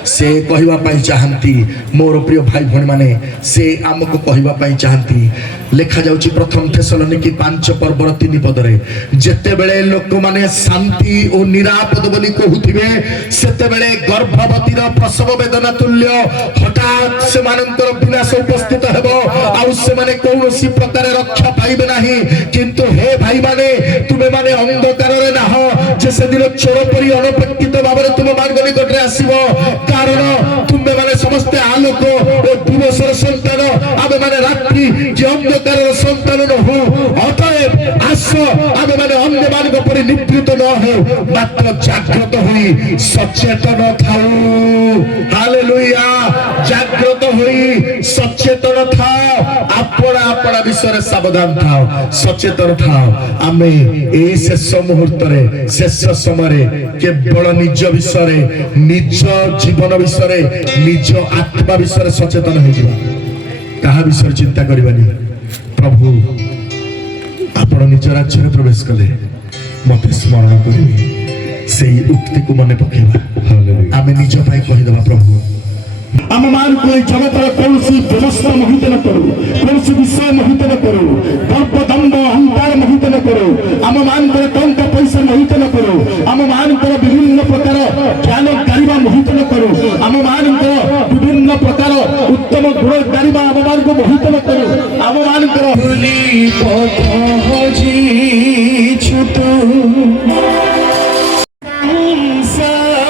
से कहबा पई चाहंती मोर प्रिय भाई भौणी माने से आमको कहबा पई चाहंती लेखा जाउची प्रथम थेसलोनिकी 5 पर्वर 3 पद रे जेते बेले लोक माने शांति और निरापद बोली कहउथिबे सेते बेले गर्भवती रो प्रसव वेदना तुल्य हठात से मानकर विनाश उपस्थित हेबो आ से माने कोनोसी प्रकार रक्षा पाइबे नाही किंतु हे भाई माने तुमे माने अंधकार रे ना हो जे से दिन चोर परी अनपेक्षित भाव रे तुम मान निकट रे आसीबो कारण तुमे माने समस्त आलोक ओ दिवसर संतान आबे माने रात्रि जे अंधकार संतान न हो अतएव आसो आबे माने अन्य मान को परी निवृत्त न हो मात्र जागृत होई सचेतन थाऊ हालेलुया जागृत होई सचेतन थाओ आपण आपण विषय सावधान थाओ सचेतन थाओ आमे ए शेष मुहूर्त रे शेष समय केवल निज विषय निज जीवन विषय निज आत्मा विषय सचेतन हो जिबा कहा विषय चिंता करबानी प्रभु आपण निज राज्य में प्रवेश कले मते स्मरण करिवे सेही उक्ति को मने पकेबा आमे निज पाई कहि देबा प्रभु आम मान को जगतर कौन व्यवस्था मोहित न करो कौन विषय मोहित न करो दर्प दंड अहंकार मोहित न करो आम मान को टंका पैसा मोहित न करो आम मान को विभिन्न प्रकार ज्ञान गारिबा मोहित न करो ভুলি পথ হজিছু তো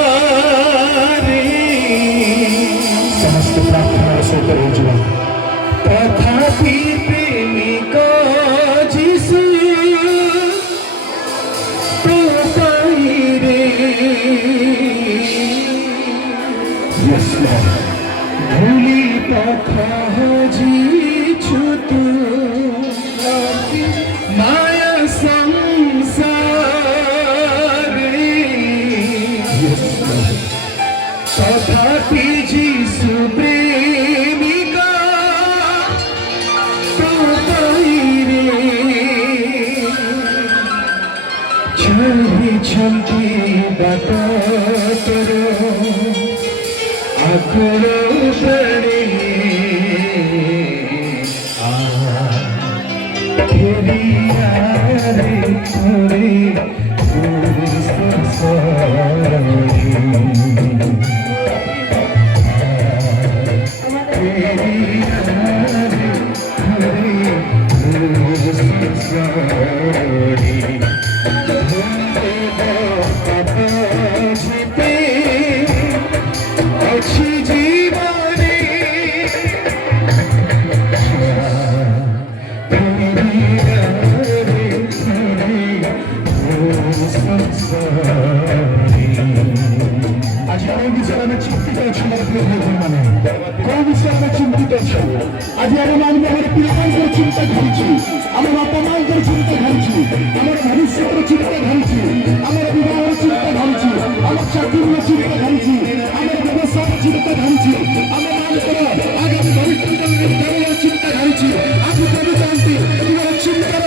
সংসারে সমস্ত প্রার্থনার সহিত রয়েছিল তথাপি প্রেমিক যিশু তো পাইরে ভুলি পথ হজিছু তো মায়া সংসারে তথাপি যিশু প্রেমিকা তো পাইরে ଛାଡ଼ିଛନ୍ତି ବାଟ ତୋର ଆଗର ପାଣି ଫେରିଆରେ ଥରେ ଅଛି ଜୀବନେ ଆଜି କୋଉ ବିଷୟରେ ଆମେ ଚିନ୍ତିତ ଅଛୁ ମୋର ପ୍ରିୟ ଭାଇମାନେ କୋଉ ବିଷୟରେ ଆମେ ଚିନ୍ତିତ ଅଛୁ ଆଜି ଆମ ଆମର ପିଲାମାନଙ୍କର ଚିନ୍ତା ଧରିଛି ଆମ ବାପା ମାଙ୍କର ଚିନ୍ତା ଧରିଛି ଆମର ଭବିଷ୍ୟତର ଚିନ୍ତା ଧରିଛି ଆମର ବିବାହର ଚିନ୍ତା ଧରିଛି ଆମ ଚାକିରିର ଚିନ୍ତା ଧରିଛି ଆମର ବ୍ୟବସାୟର ଚିନ୍ତା ଧରିଛି ଆମ ମାନଙ୍କର ଆଗାମୀ ଭବିଷ୍ୟତର ଚିନ୍ତା ଧରିଛି ଆକୁ କରୁଛନ୍ତି ତୁମର ଚିନ୍ତାର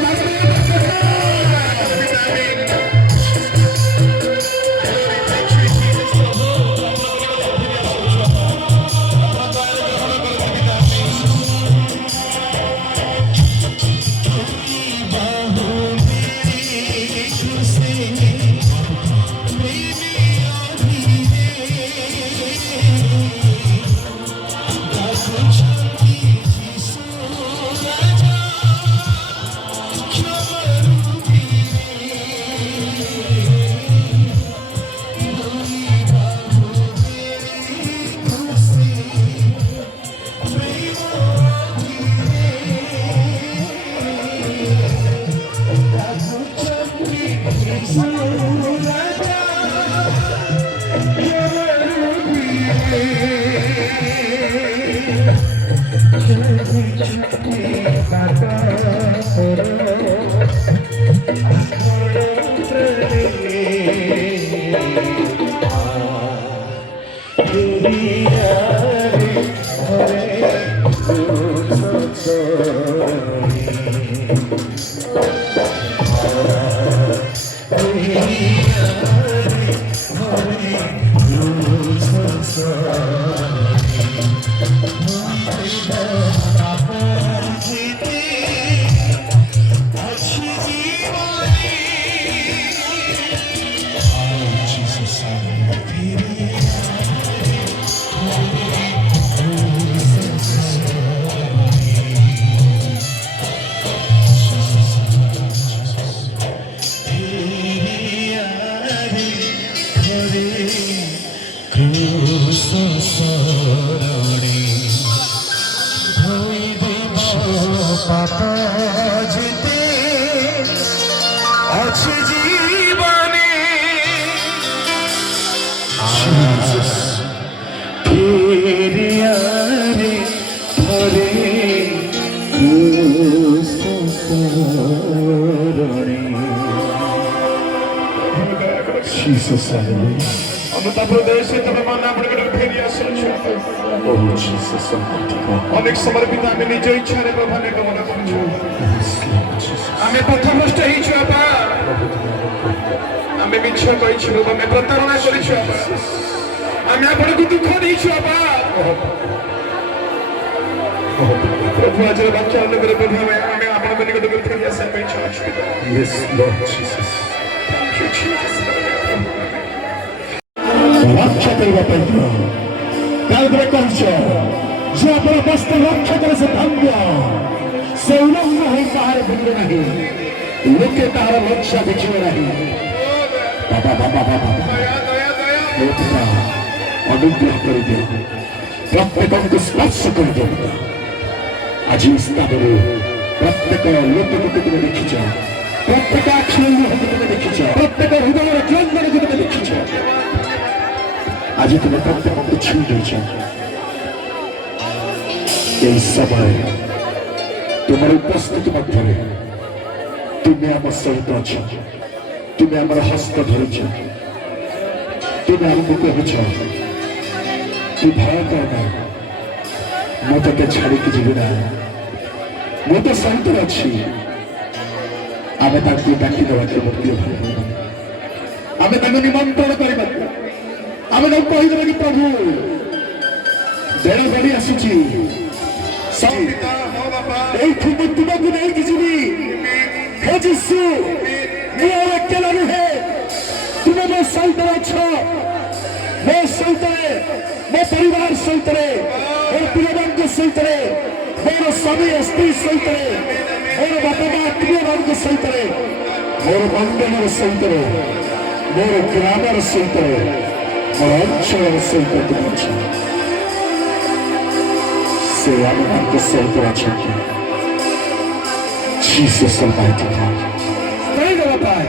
Jesus, hallelujah. Oh, Jesus, অনেক সমর্পিত আমি নিজ ইচ্ছারে প্রভাবে গমন করছি আমি পথভ্রষ্ট হয়েছি বাবা আমি মিছ কইছি আমি প্রতারণা করেছি বাবা আমি আপনাকে দুঃখ দিয়েছি বাবা প্রভু আজ বাক্য অনুগ্রহ প্রভাবে আমি আপনাদের নিকটকে ফিরে আসা পেয়েছি Yes, Lord Jesus. Thank you, Jesus. ରକ୍ଷା କରିବା ପାଇଁ ତାପରେ କହୁଛ ଯେ ଆପଣ ବସ୍ତ ରକ୍ଷା କରେ ସେ ଧନ୍ୟ ସେ ଉଲଙ୍ଗ ହୋଇ କାହାର ବୁଲିବେ ନାହିଁ, ଲୋକେ ତାହାର ଲଜ୍ଜା ଦେଖିବେ ନାହିଁ। ବାବା ବାବା ବାବା ହେ ପିତା, ଅନୁଗ୍ରହ କରିଦିଅ, ପ୍ରତ୍ୟେକଙ୍କୁ ସ୍ପର୍ଶ କରିଦିଅ ପିତା। ଆଜି ସ୍ଥାନରେ ପ୍ରତ୍ୟେକ ଲୋକକୁ ତୁମେ ଦେଖିଛ, ପ୍ରତ୍ୟେକ ଆଖିର ଲୁହକୁ ତୁମେ ଦେଖିଛ, ପ୍ରତ୍ୟେକ ହୃଦୟର କ୍ରନ୍ଦନକୁ ତୁମେ ଦେଖିଛ। ଆଜି ତୁମେ ପ୍ରତ୍ୟେକଙ୍କୁ ଛୁଇଁ ଦେଇଛ। এই সময় তোমার উপস্থিতি মধ্যে তুমি আমার সহিত অছ, তুমি আমার হস্ত ধরেছ, তুমি আমাকে কহেছ তুই ভয় কর না, ମୁଁ ତତେ ଛାଡ଼ିକି ଯିବି ନା, ମୁଁ ତ ସହିତ ଅଛି। ଆମେ ତାଙ୍କୁ ଡାକି ଦେବାକୁ ମୁକ୍ତି ଆମେ ତାଙ୍କୁ ନିମନ୍ତ୍ରଣ କରିବା, ଆମେ ତାଙ୍କୁ କହିଦେବା କି ପ୍ରଭୁ ଦେହ ବଢ଼ି ଆସୁଛି, এইঠু ମୁଁ ତୁମକୁ ନେଇକି ଯିବି। ହେ ଯୀଶୁ, ମୁଁ ଆଉ ଏକେଲା ନୁହେଁ, ତୁମେ ମୋ ସହିତ ଅଛ, ମୋ ସହିତରେ, ମୋ ପରିବାର ସହିତରେ, ମୋର ପିଲାମାନଙ୍କ ସହିତରେ, ମୋର ସ୍ୱାମୀ ସ୍ତ୍ରୀ ସହିତରେ, ମୋର ବାପା ମା ଆତ୍ମୀୟମାନଙ୍କ ସହିତରେ, ମୋର ମଣ୍ଡଳୀର ସହିତରେ, ମୋର ଗ୍ରାମର ସହିତରେ, ମୋର ଅଞ୍ଚଳର ସହିତ ତୁମେ ଅଛ। ସେ ଆମମାନଙ୍କ ସହିତ ଅଛନ୍ତି। Jesus Almighty God, ଧନ୍ୟବାଦ ପାଇଁ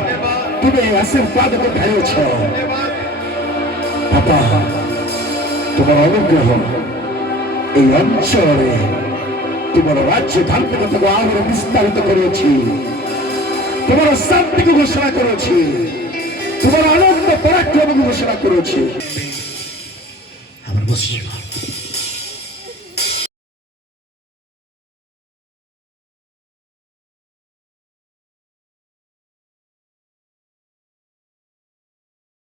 ତୁମେ ଆଶୀର୍ବାଦକୁ ଢାଳିଅଛ। ବାପା, ତୁମର ଅନୁଗ୍ରହ এই অঞ্চলে তোমার রাজ্য ধার্মিকতাকে আরো বিস্তারিত করেছি, তোমার শান্তিকে ঘোষণা করেছি, তোমার আনন্দ পরাক্রমকে ঘোষণা করেছি। আমার বসিবা